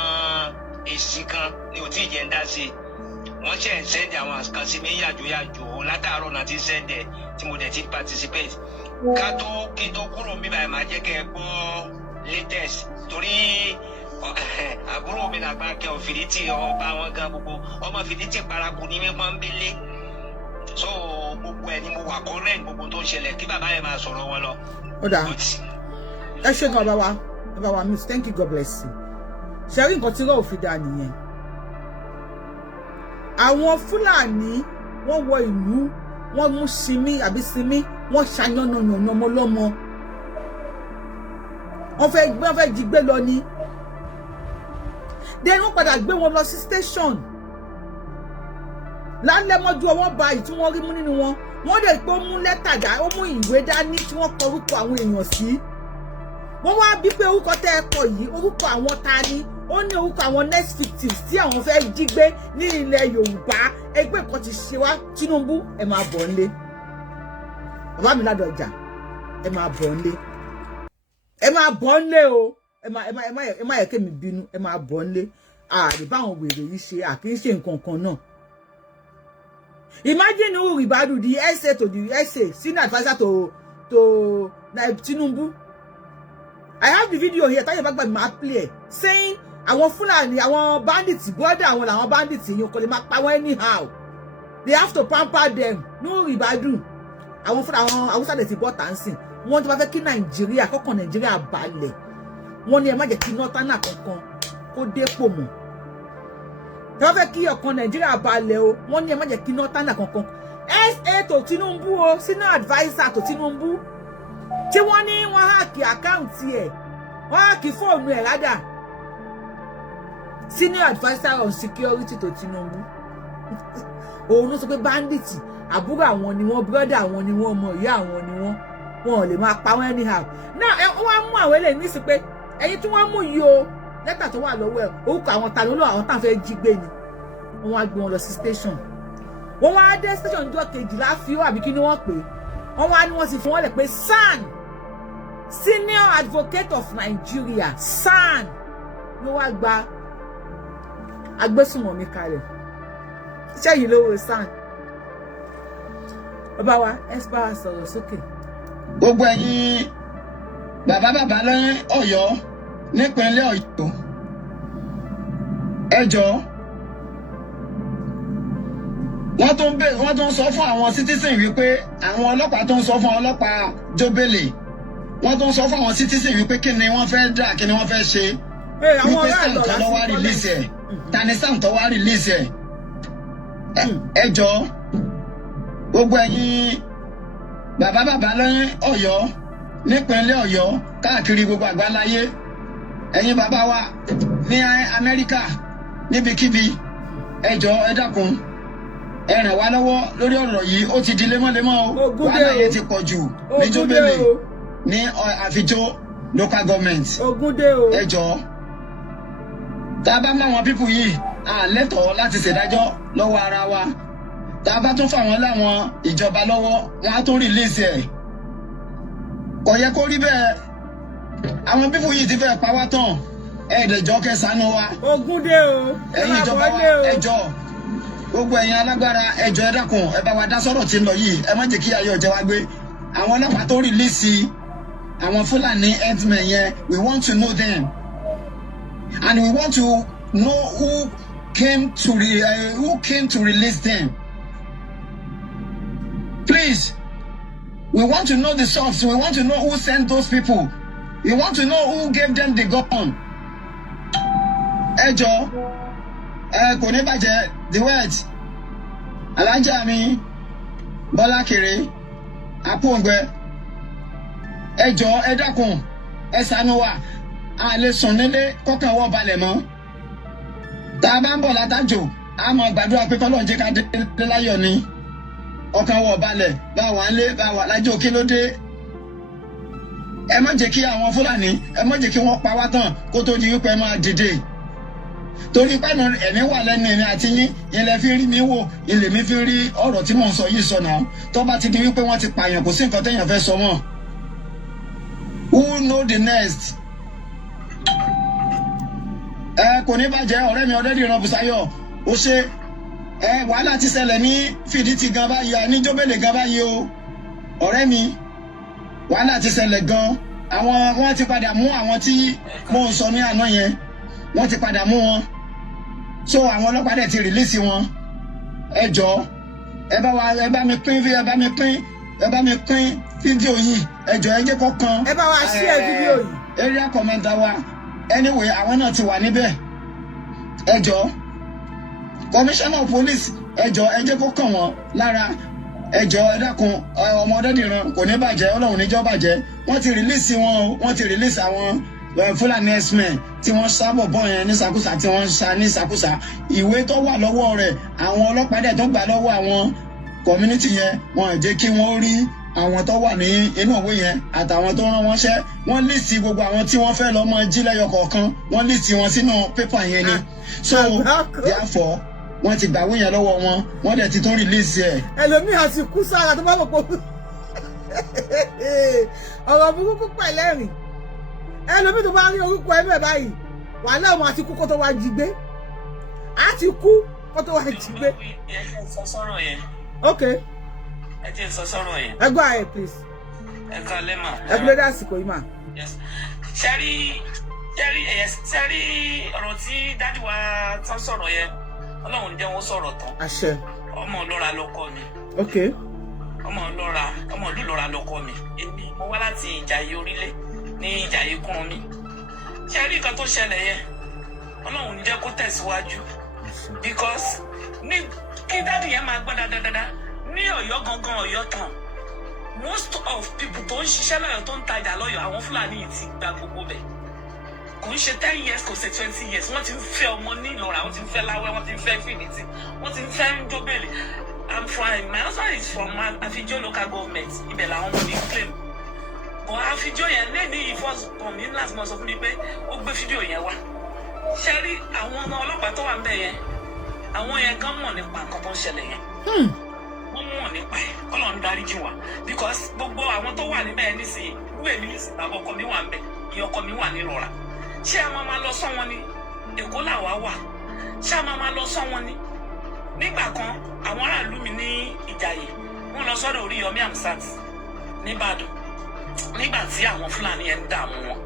èsì kan ní ò tí ì jẹ́ ń dá sí i wọ́n ṣe ń sẹ́ndì àwọn kan sí mi yàjòyàjò látàárọ̀ náà ti sẹ́ndẹ̀ tí mo dẹ̀ ti participate kí tó kúrò mi báyìí máa jẹ́ kẹ́ ẹ gbọ́ latest torí àbúrò mi nàgbà kẹ́ ọ̀ Fìdítì ọba wọn gan gbogbo ọmọ Fìdítì paraku ní mímọ́ ń bélé so gbogbo ẹ̀ ni mo wà kọ́rẹ́ gbogbo tó ń ṣẹlẹ̀ kí bàbá yẹn máa sọ̀rọ̀ wọn lọ. ó dáa ẹ ṣe gan bàbá wa miss thank you God bless you ṣe rí nǹkan tí rọ́ọ̀ fi dà nìyẹn àwọn Fúlàní wọ́n wọ ìlú wọ́n mú sinmi wọ́n ṣàyànnàyàn ọmọ lọ́mọ wọ́n fẹ́ jí gbé lọ ni then wọ́n padà gbé wọn lọ sí station lálẹ́ mọ́jú ọwọ́ ba èyí tí wọ́n rí mú nínú wọn wọ́n dẹ̀ pé ó mú lẹ́tà dá ó mú ìwé dání tí wọ́n kọ orúkọ àwọn èèyàn sí wọ́n wá bí pé orúkọ tẹ́ ẹ kọ yìí orúkọ àwọn ta ni ó ní orúkọ àwọn next victims tí àwọn fẹ́ jí gbé ní ilẹ̀ Yorùbá ẹgbẹ́ kan ti ṣe wá Tinubu ẹ máa bọ̀ nílé bàbá mi Ládọjà ẹ máa bọ̀ nílé ẹ máa bọ̀ nílé o ẹ má yẹ kémi bínú ẹ máa bọ̀ nílé ààrẹ báwọn wèrè yìí ṣe àkíńṣe nǹkan kan náà. Imagine who Ribadu, the essay to the essay, senior advisor to Tinubu. I have the video here. Tell you about my play saying àwọn Fúlàní, àwọn bandits, brother, àwọn bandits, you call them anyhow. They have to pamper them. No Ribadu. Àwọn Fúlàní, àwọn Fúlàní ti bọ́ dancing. Wọ́n ti bá fẹ́ kí Nàìjíríà, kọ́kàn Nàìjíríà balẹ̀. Wọ́n ní ẹ má jẹ́ kí Northern kankan kó dépò mọ́. They fẹ́ kí ọkàn Nàìjíríà balẹ̀ o. Wọ́n ní ẹ má jẹ́ kí Northern kankan. SA to Tinubu o, senior adviser to Tinubu. Tí wọ́n ní wọ́n hack account ẹ̀, wọ́n hack phone ẹ̀ ládà. Senior adviser on security to Tinubu. Òun ló sọ pé bandit, àbúrò àwọn ni wọ́n, brother àwọn ni wọ́n, ọmọ ìyá àwọn ni wọ́n. Wọn ò lè máa pa wọ́n anyhow. Now, wọ́n mú àwọn eléyìí ní sí pé ẹ̀yin tí wọ́n mú yìí o, lẹ́tà tó wà lọ́wọ́ ẹ̀, orúkọ àwọn ta ló lọ àwọn tá fẹ́ jí gbé ni. Wọ́n wá gbé wọn lọ sí station. Wọ́n wá dé station jọ́ kejìlá fi ó àbí kí ni wọ́n pè. Wọ́n wá ní wọ́n sì fún wọn lẹ̀ pé SAN, Senior Advocate of Nigeria, SAN ló wá gba agbésùnmọ̀mí kalẹ̀. Iṣẹ́ yìí lówó SAN. Bàbá wa ẹ́sìpá sọ̀rọ̀ sókè. Gbogbo ẹ̀yin bàbá lẹ́yìn Ọ̀yọ́ nípínlẹ̀ Ọ̀yọ́ ẹ jọ̀ọ́ wọ́n tún sọ fún àwọn citizen wípé àwọn ọlọ́pàá tó ń sọ fún ọlọ́pàá Jóbélé wọ́n tún sọ fún àwọn citizen wípé kí ni wọ́n fẹ́ dà kí ni wọ́n fẹ́ ṣe wípé Sam tó lọ wá release ẹ̀ tani Sam tó wá release ẹ̀ ẹ jọ̀ọ́ gbogbo ẹ̀yin bàbá lẹ́yìn Ọ̀yọ́ nípínlẹ̀ Ọ̀yọ́ káàkiri gbogbo àgbáláyé ẹ̀yin bàbá wa ní Amẹ́ríkà níbikíbi ẹ jọ̀ọ́ ẹ dákun ẹ ràn wá lọ́wọ́ lórí ọ̀rọ̀ yìí ó ti di lemọ́lemọ́ o wàhálà yẹn ti pọ̀ jù ní Jóbélé ní Àfijó local government ẹ jọ̀ọ́ tá a bá mọ àwọn pípù yìí à lẹ́tọ̀ọ́ láti ṣèdájọ́ lọ́wọ́ ara wa tá a bá tún fà wọ́n láwọn ìjọba lọ́wọ́ wọn á tún release ẹ̀ kò yẹ kó rí bẹ́ẹ̀ àwọn pípù yìí ti fẹ́ pa wá tán ẹ̀ẹ́dẹ̀jọ́ kẹsànán wa Ògúndé o ẹ̀yin ìjọba wa ẹ jọ̀ọ́ gbogbo ẹ̀yin alágbára ẹ jọ̀ọ́ ẹ dákun ẹ bá wa dá sọ̀rọ̀ tí ń lọ yìí ẹ má jẹ́ kí ayọ̀ jẹ wá gbé àwọn ọlọ́pàá tó rìlíìsì àwọn Fúlàní herdsmen yẹn we want to know them and we want to know who came to release them. Please, we want to know the source. We want to know who sent those people. We want to know who gave them the gun. Ẹ jọ̀ọ́ kò ní bàjẹ́ the words alájà mi Bọ́lá Kéré Àpòǹgbẹ ẹ jọ̀ọ́ ẹ dákun ẹ ṣàánú wa a lè sùn nílé kọ́kàn wọ́ balẹ̀ mọ́ tá a bá ń bọ̀ látàjò a máa gbàdúrà pé kọ́lọ́ọ̀ jẹ́ ká dé láyọ̀ ni ọkàn wọ́ balẹ̀ bá wà ń lé bá wà lájò kí ló dé ẹ má jẹ́ kí àwọn Fúlàní ẹ má jẹ́ kí wọ́n pa wá tán kó tó di wípé máa dìde torí pẹ́ẹ́nù ẹ̀mí wà lẹ́nu ẹ̀mí àti yín ilẹ̀ fi rí mi wò ilẹ̀ mi fi rí ọ̀rọ̀ tí mò ń sọ yìí sọ náà tó bá ti di wípé wọ́n ti pààyàn kò sí nǹkan téèyàn fẹ́ sọ mọ́ who know the next kò ní bàjẹ́ ọ̀rẹ́ mi Ọdẹ́dìran Bùsáyọ̀ ó ṣe wàhálà ti ṣẹlẹ̀ ní Fìdítì gan báyìí ní Jóbélé gan báyìí o ọ̀rẹ́ mi wàhálà ti ṣẹlẹ̀ gan wọ́n ti padà mú àwọn tí mò ń sọ ní àná yẹn wọ́n ti padà mú wọn so àwọn ọlọ́pàá dẹ̀ ti rìlíìsì wọn ẹ jọ̀ọ́ ẹ bá mi pín fídíò yìí ẹ jọ̀ọ́ ẹ jẹ́ kó kan ẹ bá wa share fídíò yìí area commander wa anyway àwọn náà ti wà níbẹ̀ ẹ jọ̀ọ́ commissioner of police ẹ jọ̀ọ́ ẹ jẹ́ kó kàn wọ́n lára ẹ jọ̀ọ́ ẹ dákun ọmọ Ọdẹ́dìran kò ní bàjẹ́ Ọlọ́run níjọ́ bàjẹ́ wọ́n ti rìlíìsì wọn o wọ́n ti rìlíìsì àwọn Fúlàní herdsmen tí wọ́n sábọ̀ bọ́ yẹn ní sàkúsà tí wọ́n sá ní sàkúsà ìwé tó wà lọ́wọ́ rẹ̀ àwọn ọlọ́pàá dẹ̀ tó gbà lọ́wọ́ àwọn community yẹn wọn ò jẹ́ kí wọ́n rí àwọn tó wà ní inú òwe yẹn àtàwọn tó rán wọn ṣẹ́ wọ́n lísì gbogbo àwọn tí wọ́n fẹ́ lọ mọ jí lẹ́yọ kọ̀ọ̀kan wọ́n lísì wọn sínú pépà yẹn ni so therefore wọ́n ti gbàwé yẹn lọ́wọ́ wọn wọ́n dẹ̀ ti tún release ẹ̀. ẹlòmíì àti kú sára tó bá mọ̀ pé ọ̀rọ̀ burúkú pẹ̀lẹ́rìn ẹlòmíì tó bá rí orúkọ ẹ̀mẹ́ báyìí wàhálà ọmọ àti kú kó tó wá jí gbé á ti kú kó tó wá jí gbé. ok. ẹ jẹ́ sọ sọ́rọ̀ yẹn. ẹ gbọ́ ààyè please. ẹ kọ́ lẹ́mà. ẹ gbé dásìkò yìí mà. ṣẹ́rí ọ̀rọ̀ tí dádì wa tán sọ̀rọ̀ yẹn Ọlọ́run jẹ́ wọ́n sọ̀rọ̀ tán. àṣẹ. ọmọ Ọlọ́ra lọkọ mi. ok. ọmọ ìlú Ìlọra lọkọ mi èmi mo wá láti Ìjàyè Orílẹ̀ ní Ìjàyè kúrun mi. ṣẹ́rí nǹkan tó ṣẹlẹ̀ yẹn Ọlọ́run jẹ́ kó tẹ̀síwájú because ní kí dádì yẹn máa gbọ́ dáadáa ní Ọ̀yọ́ gangan Ọ̀yọ́ tán most of people tó ń ṣiṣẹ́ lọ́yọ̀ tó ń tajà lọ́yọ̀ àwọn Fúlàní yìí ti gba gbogbo bẹ̀ kò ń ṣe 10 years kò ṣe 20 years wọ́n ti ń fẹ́ ọmọ ní Ìlọra wọ́n ti ń fẹ́ Láwẹ́ wọ́n ti ń fẹ́ Fìnítì wọ́n ti ń fẹ́ Jóbélé. I'm from my husband is from Afijó local government ibẹ̀ làwọn ọmọ mi claim but Afijó yẹn lẹ́ni ìfọ̀sùnkàn mi láti mọ̀ sọ fún mi pé ó gbé fídíò yẹn wá ṣe rí àwọn ọmọ ọlọ́pàá tó wà ń bẹ̀ yẹn àwọn yẹn gan mọ̀ nípa nǹkan tó ń ṣẹlẹ̀ yẹn wọ́n mọ̀ nípa ẹ̀ Ọlọ́run dáríjì wá because gbogbo àwọn tó wà níbẹ̀ nísìnyí wúwẹ̀ mi nísìnyí bàbá ọkọ mi wà ń bẹ̀ ìyá ọkọ mi wà nílọ́ra ṣé a máa lọ sọ wọn ni Èkó làwa wà ṣé a máa lọ sọ wọn ni nígbà kan àwọn aráàlú mi ní Ìjàyè wọ́n lọ sọ́dọ̀ Oríyọmí Hamzat nìbàdàn nígbà tí àwọn Fúlàní yẹn ń dààmú wọn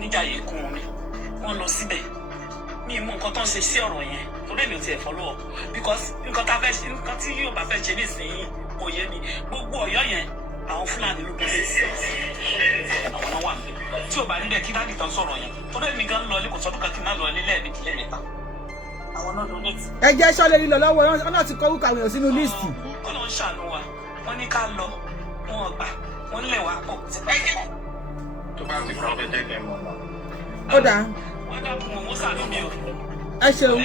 níjàyè kún omi wọ́n lọ síbẹ̀ mi mú nǹkan tó ń ṣe sí ọ̀rọ̀ yẹn torí èmi ò tiẹ̀ follow because nǹkan tí yóò bá fẹ́ ṣe nísìnyí kò yé mi gbogbo Ọ̀yọ́ yẹn àwọn Fúlàní ló dé àwọn náà wà níbẹ̀ tí ò bá níbẹ̀ kí dáàdì tán sọ̀rọ̀ yẹn torí èmi gan lọ ilé kò sọ́dún kan kí n má lọ ilé lẹ́ẹ̀mejì lẹ́ẹ̀mẹ́ta àwọn náà donate. ẹ jẹ́ sọ́lé lílọ lọ́wọ́ ọ̀nà ti kọ́ orúkọ àwọn èèyàn sínú líìsì. Ọlọ́run ń ṣàánú wa wọ́n ní ká lọ wọ́n gbà wọ́n lẹ̀ wá pọ̀ sí pẹ́ẹ́kẹ́. tó bá ti kọ́ ọ́ jẹ́ kí n mọ̀ náà. ó dáa. wọ́n dákun mọ̀ wọ́n ṣàánú mi o. ẹ ṣeun.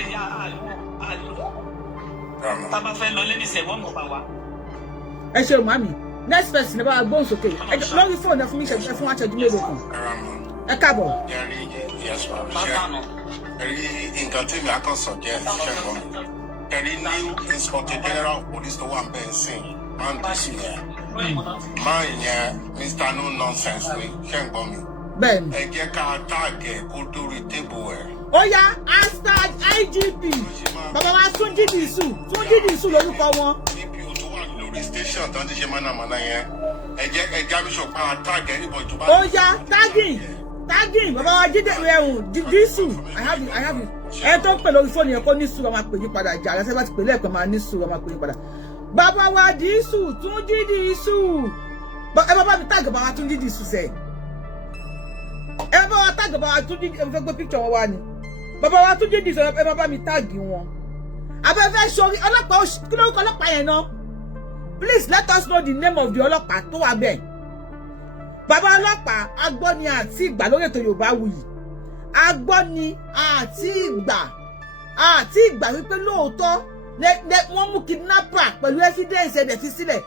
tábà fẹ́ lọ lẹ́ni sẹ̀wọ́n mọ̀ bá wa. ẹ ṣeun màmí next person ẹ bá wa gbóhùn sókè lórí fóònù ẹ fún mi ẹ fún wa ṣẹ́jú mélòó kan. ẹ káàbọ̀. ẹ̀rí nǹkan tí mi àkàn suggest ṣẹ́gun ẹ̀rí new inspector general of police tó wà ń bẹ́ẹ̀ sìn máa ń dìísù yẹn máa yẹn Mr. No Nonsense pé ṣẹ́gun mi. bẹ́ẹ̀ni. ẹ jẹ́ ká táàgẹ̀ kó dórí tébù ẹ̀. ó yá hashtag IGP bàbá wa Túnjí Dìísù lórúkọ wọn. DPO tó wà lórí station tó ń ti ṣe mánàmáná yẹn ẹ jẹ́ bíṣọ̀ pa táàgẹ̀ níbo ìjọba. ó yá tagging bàbá wa Jídé Dìísù I have it ẹ tó ń pè lórí fóònù yẹn kó ní sùúrù máa pè yín padà jà àrẹ́sẹ́ bá ti pè lẹ́ẹ̀kan máa ní sùúrù máa pè yín padà. bàbá wa Dìísù Túnjí Dìísù ẹ bá bá mi tag bàbá wa Túnjí Dìísù sẹ ẹ bá wa tag bàbá wa Túnjí ẹ fẹ́ gbé picture wọn wá ni bàbá wa Túnjí Dìísù ẹ bá bá mi tag wọn. abẹ́fẹ́ sori ọlọ́pàá kí ló ń kọ́ ọlọ́pàá yẹn náà please let us know the name of the ọlọ́pàá tó wà bẹ́ẹ̀. bàbá ọlọ́pàá agbọ́ni àti ìgbà lórí ètò Yorùbáwùyí agbọ́ni àti ìgbà wípé lóòótọ́ wọ́n mú kidnapper pẹ̀lú evidence ẹ̀dẹ̀ fi sílẹ̀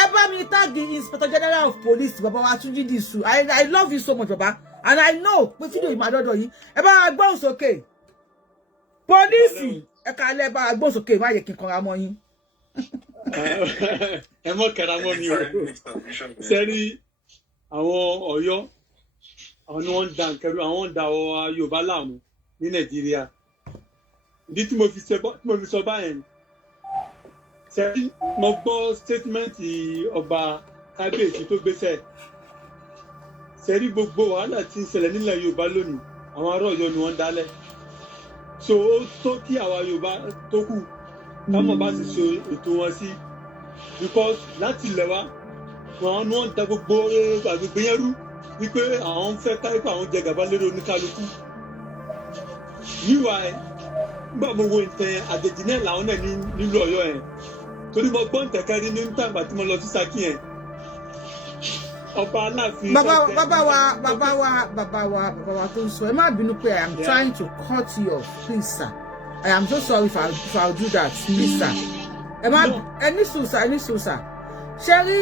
ẹ bá mi tag Inspector General of Police bàbá wa Túnjí Dìísù I love you so much bàbá and I know pé fídíò yìí máa dọ́dọ̀ yìí ẹ bá wa gbóhùn sókè pólíìsì ẹ kàlẹ́ bá wa gbóhùn sókè má yẹ kí n kanra mọ́ yín. ẹ mọ̀ kẹ́ra mọ́ mi o sẹ́rí àwọn Ọ̀yọ́ àwọn ni wọ́n ń da nkẹ́rù àwọn ń da ọ̀rọ̀ Yorùbá láàmú ní Nàìjíríà ìdí tí mo fi sọ báyẹn sẹ́rí mo gbọ́ statement ọba kábíyèsí tó gbéṣẹ́ sẹ́rí gbogbo wàhálà tí ń ṣẹlẹ̀ nílẹ̀ Yorùbá lónìí àwọn ará Ọ̀yọ́ ni wọ́n ń dálẹ̀ so ó tó kí àwa Yorùbá tó kù kámọ̀ bá ti so ètò wọn sí because láti ilẹ̀ wa wọn ni wọ́n da gbogbo agbègbè yẹn rú wípé àwọn ń fẹ́ káyipá àwọn jẹ gàba lórí oníkálukú yíwa ẹ nígbà mo wo ìtàn àjèjì náà làwọn náà nílùú Ọ̀yọ́ yẹn torí mo gbọ́ ntẹ̀kẹ́rí ní nígbà tí mo lọ sí Ṣakí yẹn ọba Aláàfin. bàbá wa tó ń sọ ẹ má bínú pé I am trying to cut you off please sir I am so sorry if I do that please sir ẹ má ẹ ní sùúrù sir ṣe rí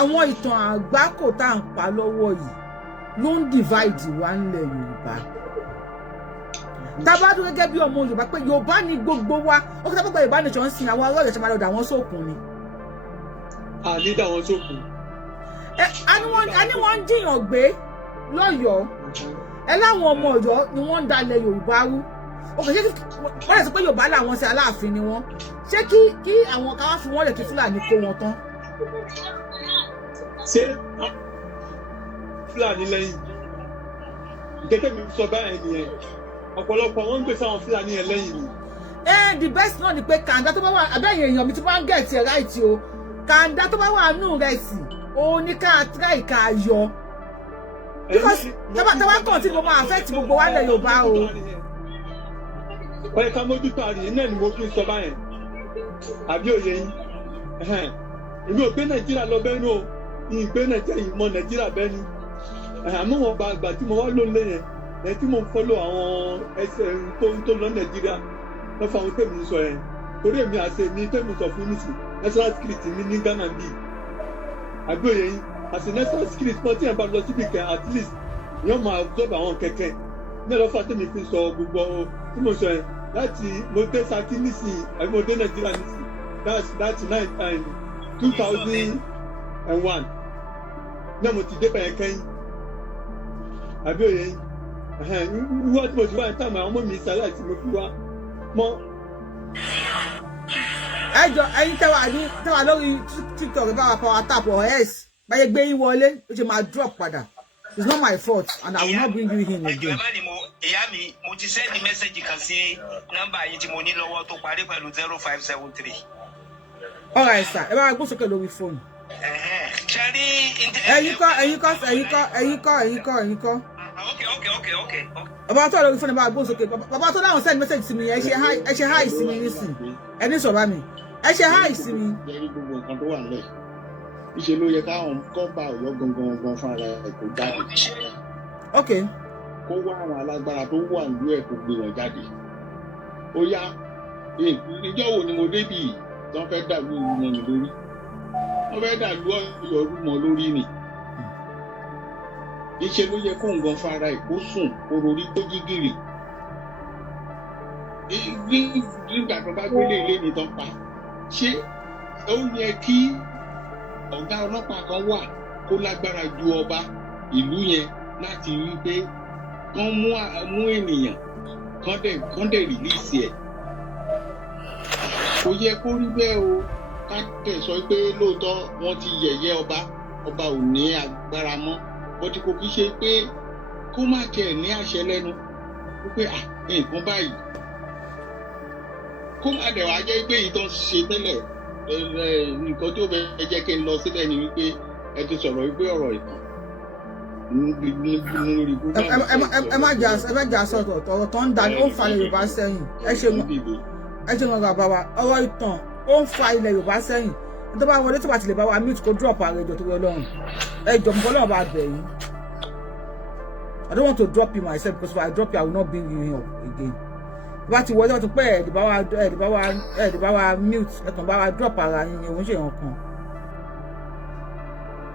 àwọn ìtàn àgbákò tá à ń pa lọ́wọ́ yìí ló ń divide wa nílẹ̀ Yorùbá tábà dúró gẹ́gẹ́ bí ọmọ Yorùbá pé Yorùbá ni gbogbo wa ó kí tábà Yorùbá nìkan ń sin àwọn ará ọ̀rẹ́ ṣe máa lọ dà wọ́n sókun ni. àní dà wọ́n sókun. a ní wọ́n ń jiyàn gbé lọ́yọ̀ọ́ ẹ láwọn ọmọ Ọ̀yọ́ ni wọ́n ń dalẹ̀ Yorùbá rú ó kàn ṣe wọ́n lè sọ pé Yorùbá làwọn ṣe Aláàfin ni wọ́n ṣé kí àwọn káwá fi wọ́n lè kí Fúlàní kó wọn tán. ṣé Fúlàní lẹ́yìn gẹ́gẹ́ mi sọ báyìí nìyẹn ọ̀pọ̀lọpọ̀ wọ́n ń gbé sáwọn Fúlàní yẹn lẹ́yìn ni. The best náà ni pé kàńdá tó bá wà abẹ́yìn èèyàn mi tí wọ́n ń gẹ̀ẹ́tì ẹ̀ ráìtì o kàńdá tó bá wà nù rẹ̀ sí òun ní ká try ká yọ. because tọ́ba kàn tí mo máa affect gbogbo wa lẹ̀ Yorùbá o. ọ̀yẹ́ ká mójútó àríyìn náà ni mo fi ń sọ báyẹn àbí òye yín èmi ò gbé nàìjíríà lọ bẹ́ẹ̀ nù o ìgbé nàìjíríà yìí mọ nàìjíríà bẹ́ẹ̀ ni àmọ́ wọn gba àgbà tí mo wá lò lé yẹn ẹ̀ tí mo ń fọ́lọ̀ àwọn ẹsẹ̀ tó lọ nàìjíríà lọ́fọ̀ àwọn tèmi sọ yẹn torí èmi àṣẹ mi tèmi sọ fún nísì national security mi ní Ghana bíi àgbóyè yín àṣẹ national security náà tí yẹn bá lọ síbi kan at least yóò máa absorb àwọn kẹ̀kẹ́ ní ẹ̀rọ fà tèmi fi sọ gbogbo tí mo sọ yẹn láti mo dé Ṣakí nísì àbí mo dé nàìjíríà nísì that's 2001 náà mo ti dé bẹ̀yẹn kẹ́yìn àbí òye yín wíwá tí mo ti wá ní táwọn ọmọ mi sálà tí mo fi wá mọ́. ẹ jọ ẹ̀yin tẹwà lórí TikTok bá wa power tap or else báyẹ gbé yín wọlé ó ṣe máa drop padà it's not my fault and I will not bring you in again. ìyá mi mo ti send message kan sí nọ́mbà yìí tí mo ní lọ́wọ́ tó parí pẹ̀lú 0573. all right sir ẹ bá wa gbó sókè lórí fóònù. ẹ̀yin kọ́. Okay. Bàbá tó lórí fóònù bá wa gbó sókè bàbá tó dáhùn send message sí mi ẹ ṣe hi sí mi nísìn ẹni sọ̀rọ̀ mi ẹ ṣe hi sí mi. jẹ́rí gbogbo nǹkan tó wà nílẹ̀ ìṣe ló yẹ káwọn kọ́ba Ọ̀yọ́ gangan fún ara ẹ̀ kó jáde. ok. kó wá àwọn alágbára tó wà nílùú ẹ̀ kó gbé wọn jáde. ó yá ìjọ wo ni mo débì tí wọ́n fẹ́ dàlú ìlú mọ́ mi lórí wọ́n fẹ́ dàlú Ọ̀yọ́ rú mọ́ lórí ni. ìṣe ló yẹ kó nǹkan fún ara ẹ̀ kó sùn kó rorí kó jí gìrì. nígbà tó bá gbélé ilé ni tán pa ṣé ó yẹ kí ọ̀gá ọlọ́pàá kan wà kó lágbára ju ọba ìlú yẹn láti rí pé kán mú ènìyàn kán dẹ̀ rìlíìsì ẹ̀. kò yẹ kó rí bẹ́ẹ̀ o ká tẹ̀ sọ pé lóòótọ́ wọ́n ti yẹ̀yẹ́ ọba ò ní agbára mọ́ bọ́tí kò kí ṣe pé kó má tiẹ̀ ní àṣẹ lẹ́nu wípé nǹkan báyìí kó má dẹ̀ wá jẹ́ pé ìtàn ṣe tẹ́lẹ̀ nǹkan tó fẹ́ jẹ́ kí n lọ sílẹ̀ ni wípé ẹ ti sọ̀rọ̀ wípé ọ̀rọ̀ ìtàn lórí ẹ má jà sọ̀tọ̀ ọ̀rọ̀ tó ń da ó ń fa ilẹ̀ Yorùbá sẹ́yìn ẹ ṣe wọn bàbá wa ọ̀rọ̀ ìtàn ó ń fa ilẹ̀ Yorùbá sẹ́yìn tó bá wọlé tó bá ti lè bá wa mute kó drop ààrẹ ìjọ tó yọ lọ́rùn ẹ jọ nǹkan náà bá bẹ̀ yín I don't want to drop you myself because if I drop you I will not bring you up again bá ti wọlé ọtún pé ẹ̀ẹ́dì bá wa mute ẹ̀tàn bá wa drop ara yín òun ṣe hàn kan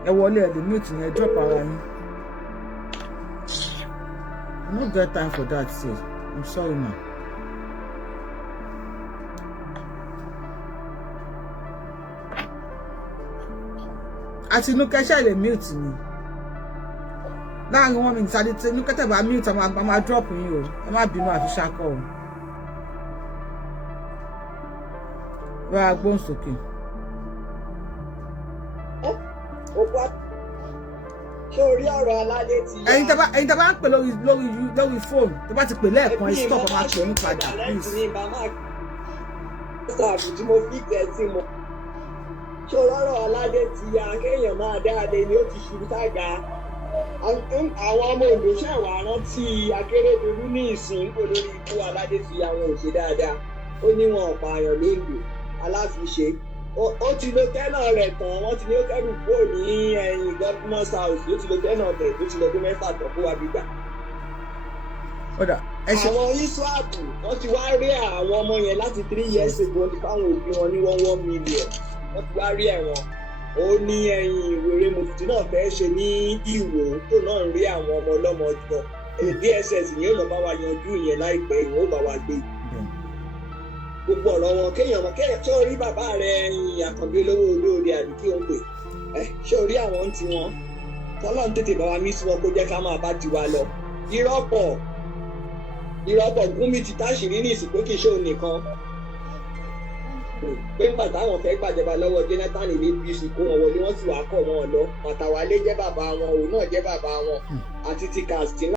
ẹ wọlé ẹ̀ẹ́dì mute yẹn drop ara yín I no get time for that sis I'm sorry ma. àti inú kẹ́sẹ́ lè mute ni láàrin 1 minute àti inú kẹ́tẹ̀ bá mute a máa drop yín o ẹ má bínú àfi ṣakọ o. bá a gbóhùn sókè. ṣé orí ọ̀rọ̀ aládé ti yá. ẹ̀yin tá bá ń pè lórí fóònù tó bá ti pè lẹ́ẹ̀kan ẹ stop ọmọ àpè yín padà please. tí mo fi tẹ̀ sí mo. ṣé ọ̀rọ̀ aládé ti yá kéèyàn máa dáadé ni ó ti ṣubú sága. àwọn ọmọ Oǹdó ṣẹ̀wá rántí Akérédolú ní ìsìn olórí ikú aládé ti yá wọn ò ṣe dáadáa ó ní wọn ọ̀pọ̀ àyàn lóńdó aláfiṣe ó ti lo tẹ́nà rẹ̀ tán wọ́n ti ní ó kẹ́rù kúrò ní ẹ̀yìn governor's house ó ti lo tẹ́nà rẹ̀ tó ti lọ́dún 6 tán kó wá gbígbà. àwọn iswapu wọ́n ti wá rí àwọn ọmọ yẹn láti 3 years ago wọ́n ti fáwọn òbí wọn ní 1 million wọ́n ti wá rí ẹ̀wọ̀n ó ní ẹ̀yìn ìwéré mufti náà fẹ́ ṣe ní Ìwó tó náà ń rí àwọn ọmọ ọlọ́mọ jọ DSS yẹn lọ bá wa yanjú ìyẹn láìpẹ́ ìwọ̀n ó bá wa gbé gbogbo ọ̀rọ̀ wọn kéèyàn ṣé o rí bàbá rẹ Àkànbí olówó olóore àbí kí o ń pè ṣé o rí àwọn ń tiwọn tọ́lọ́n tètè bá wa mí sí wọn kó jẹ́ ká máa bá tiwa lọ ìrọ́pọ̀ Gúnmi ti táṣìírí ní ìsìnkú kì í ṣe òun nìkan pé nígbà táwọn fẹ́ gbàjọba lọ́wọ́ Jonathan ní BC kó wọn wọlé wọ́n sì wá kọ̀ wọn lọ Màtàwálé jẹ́ bàbá wọn òun náà jẹ́ bàbá wọn àti ti Katsina.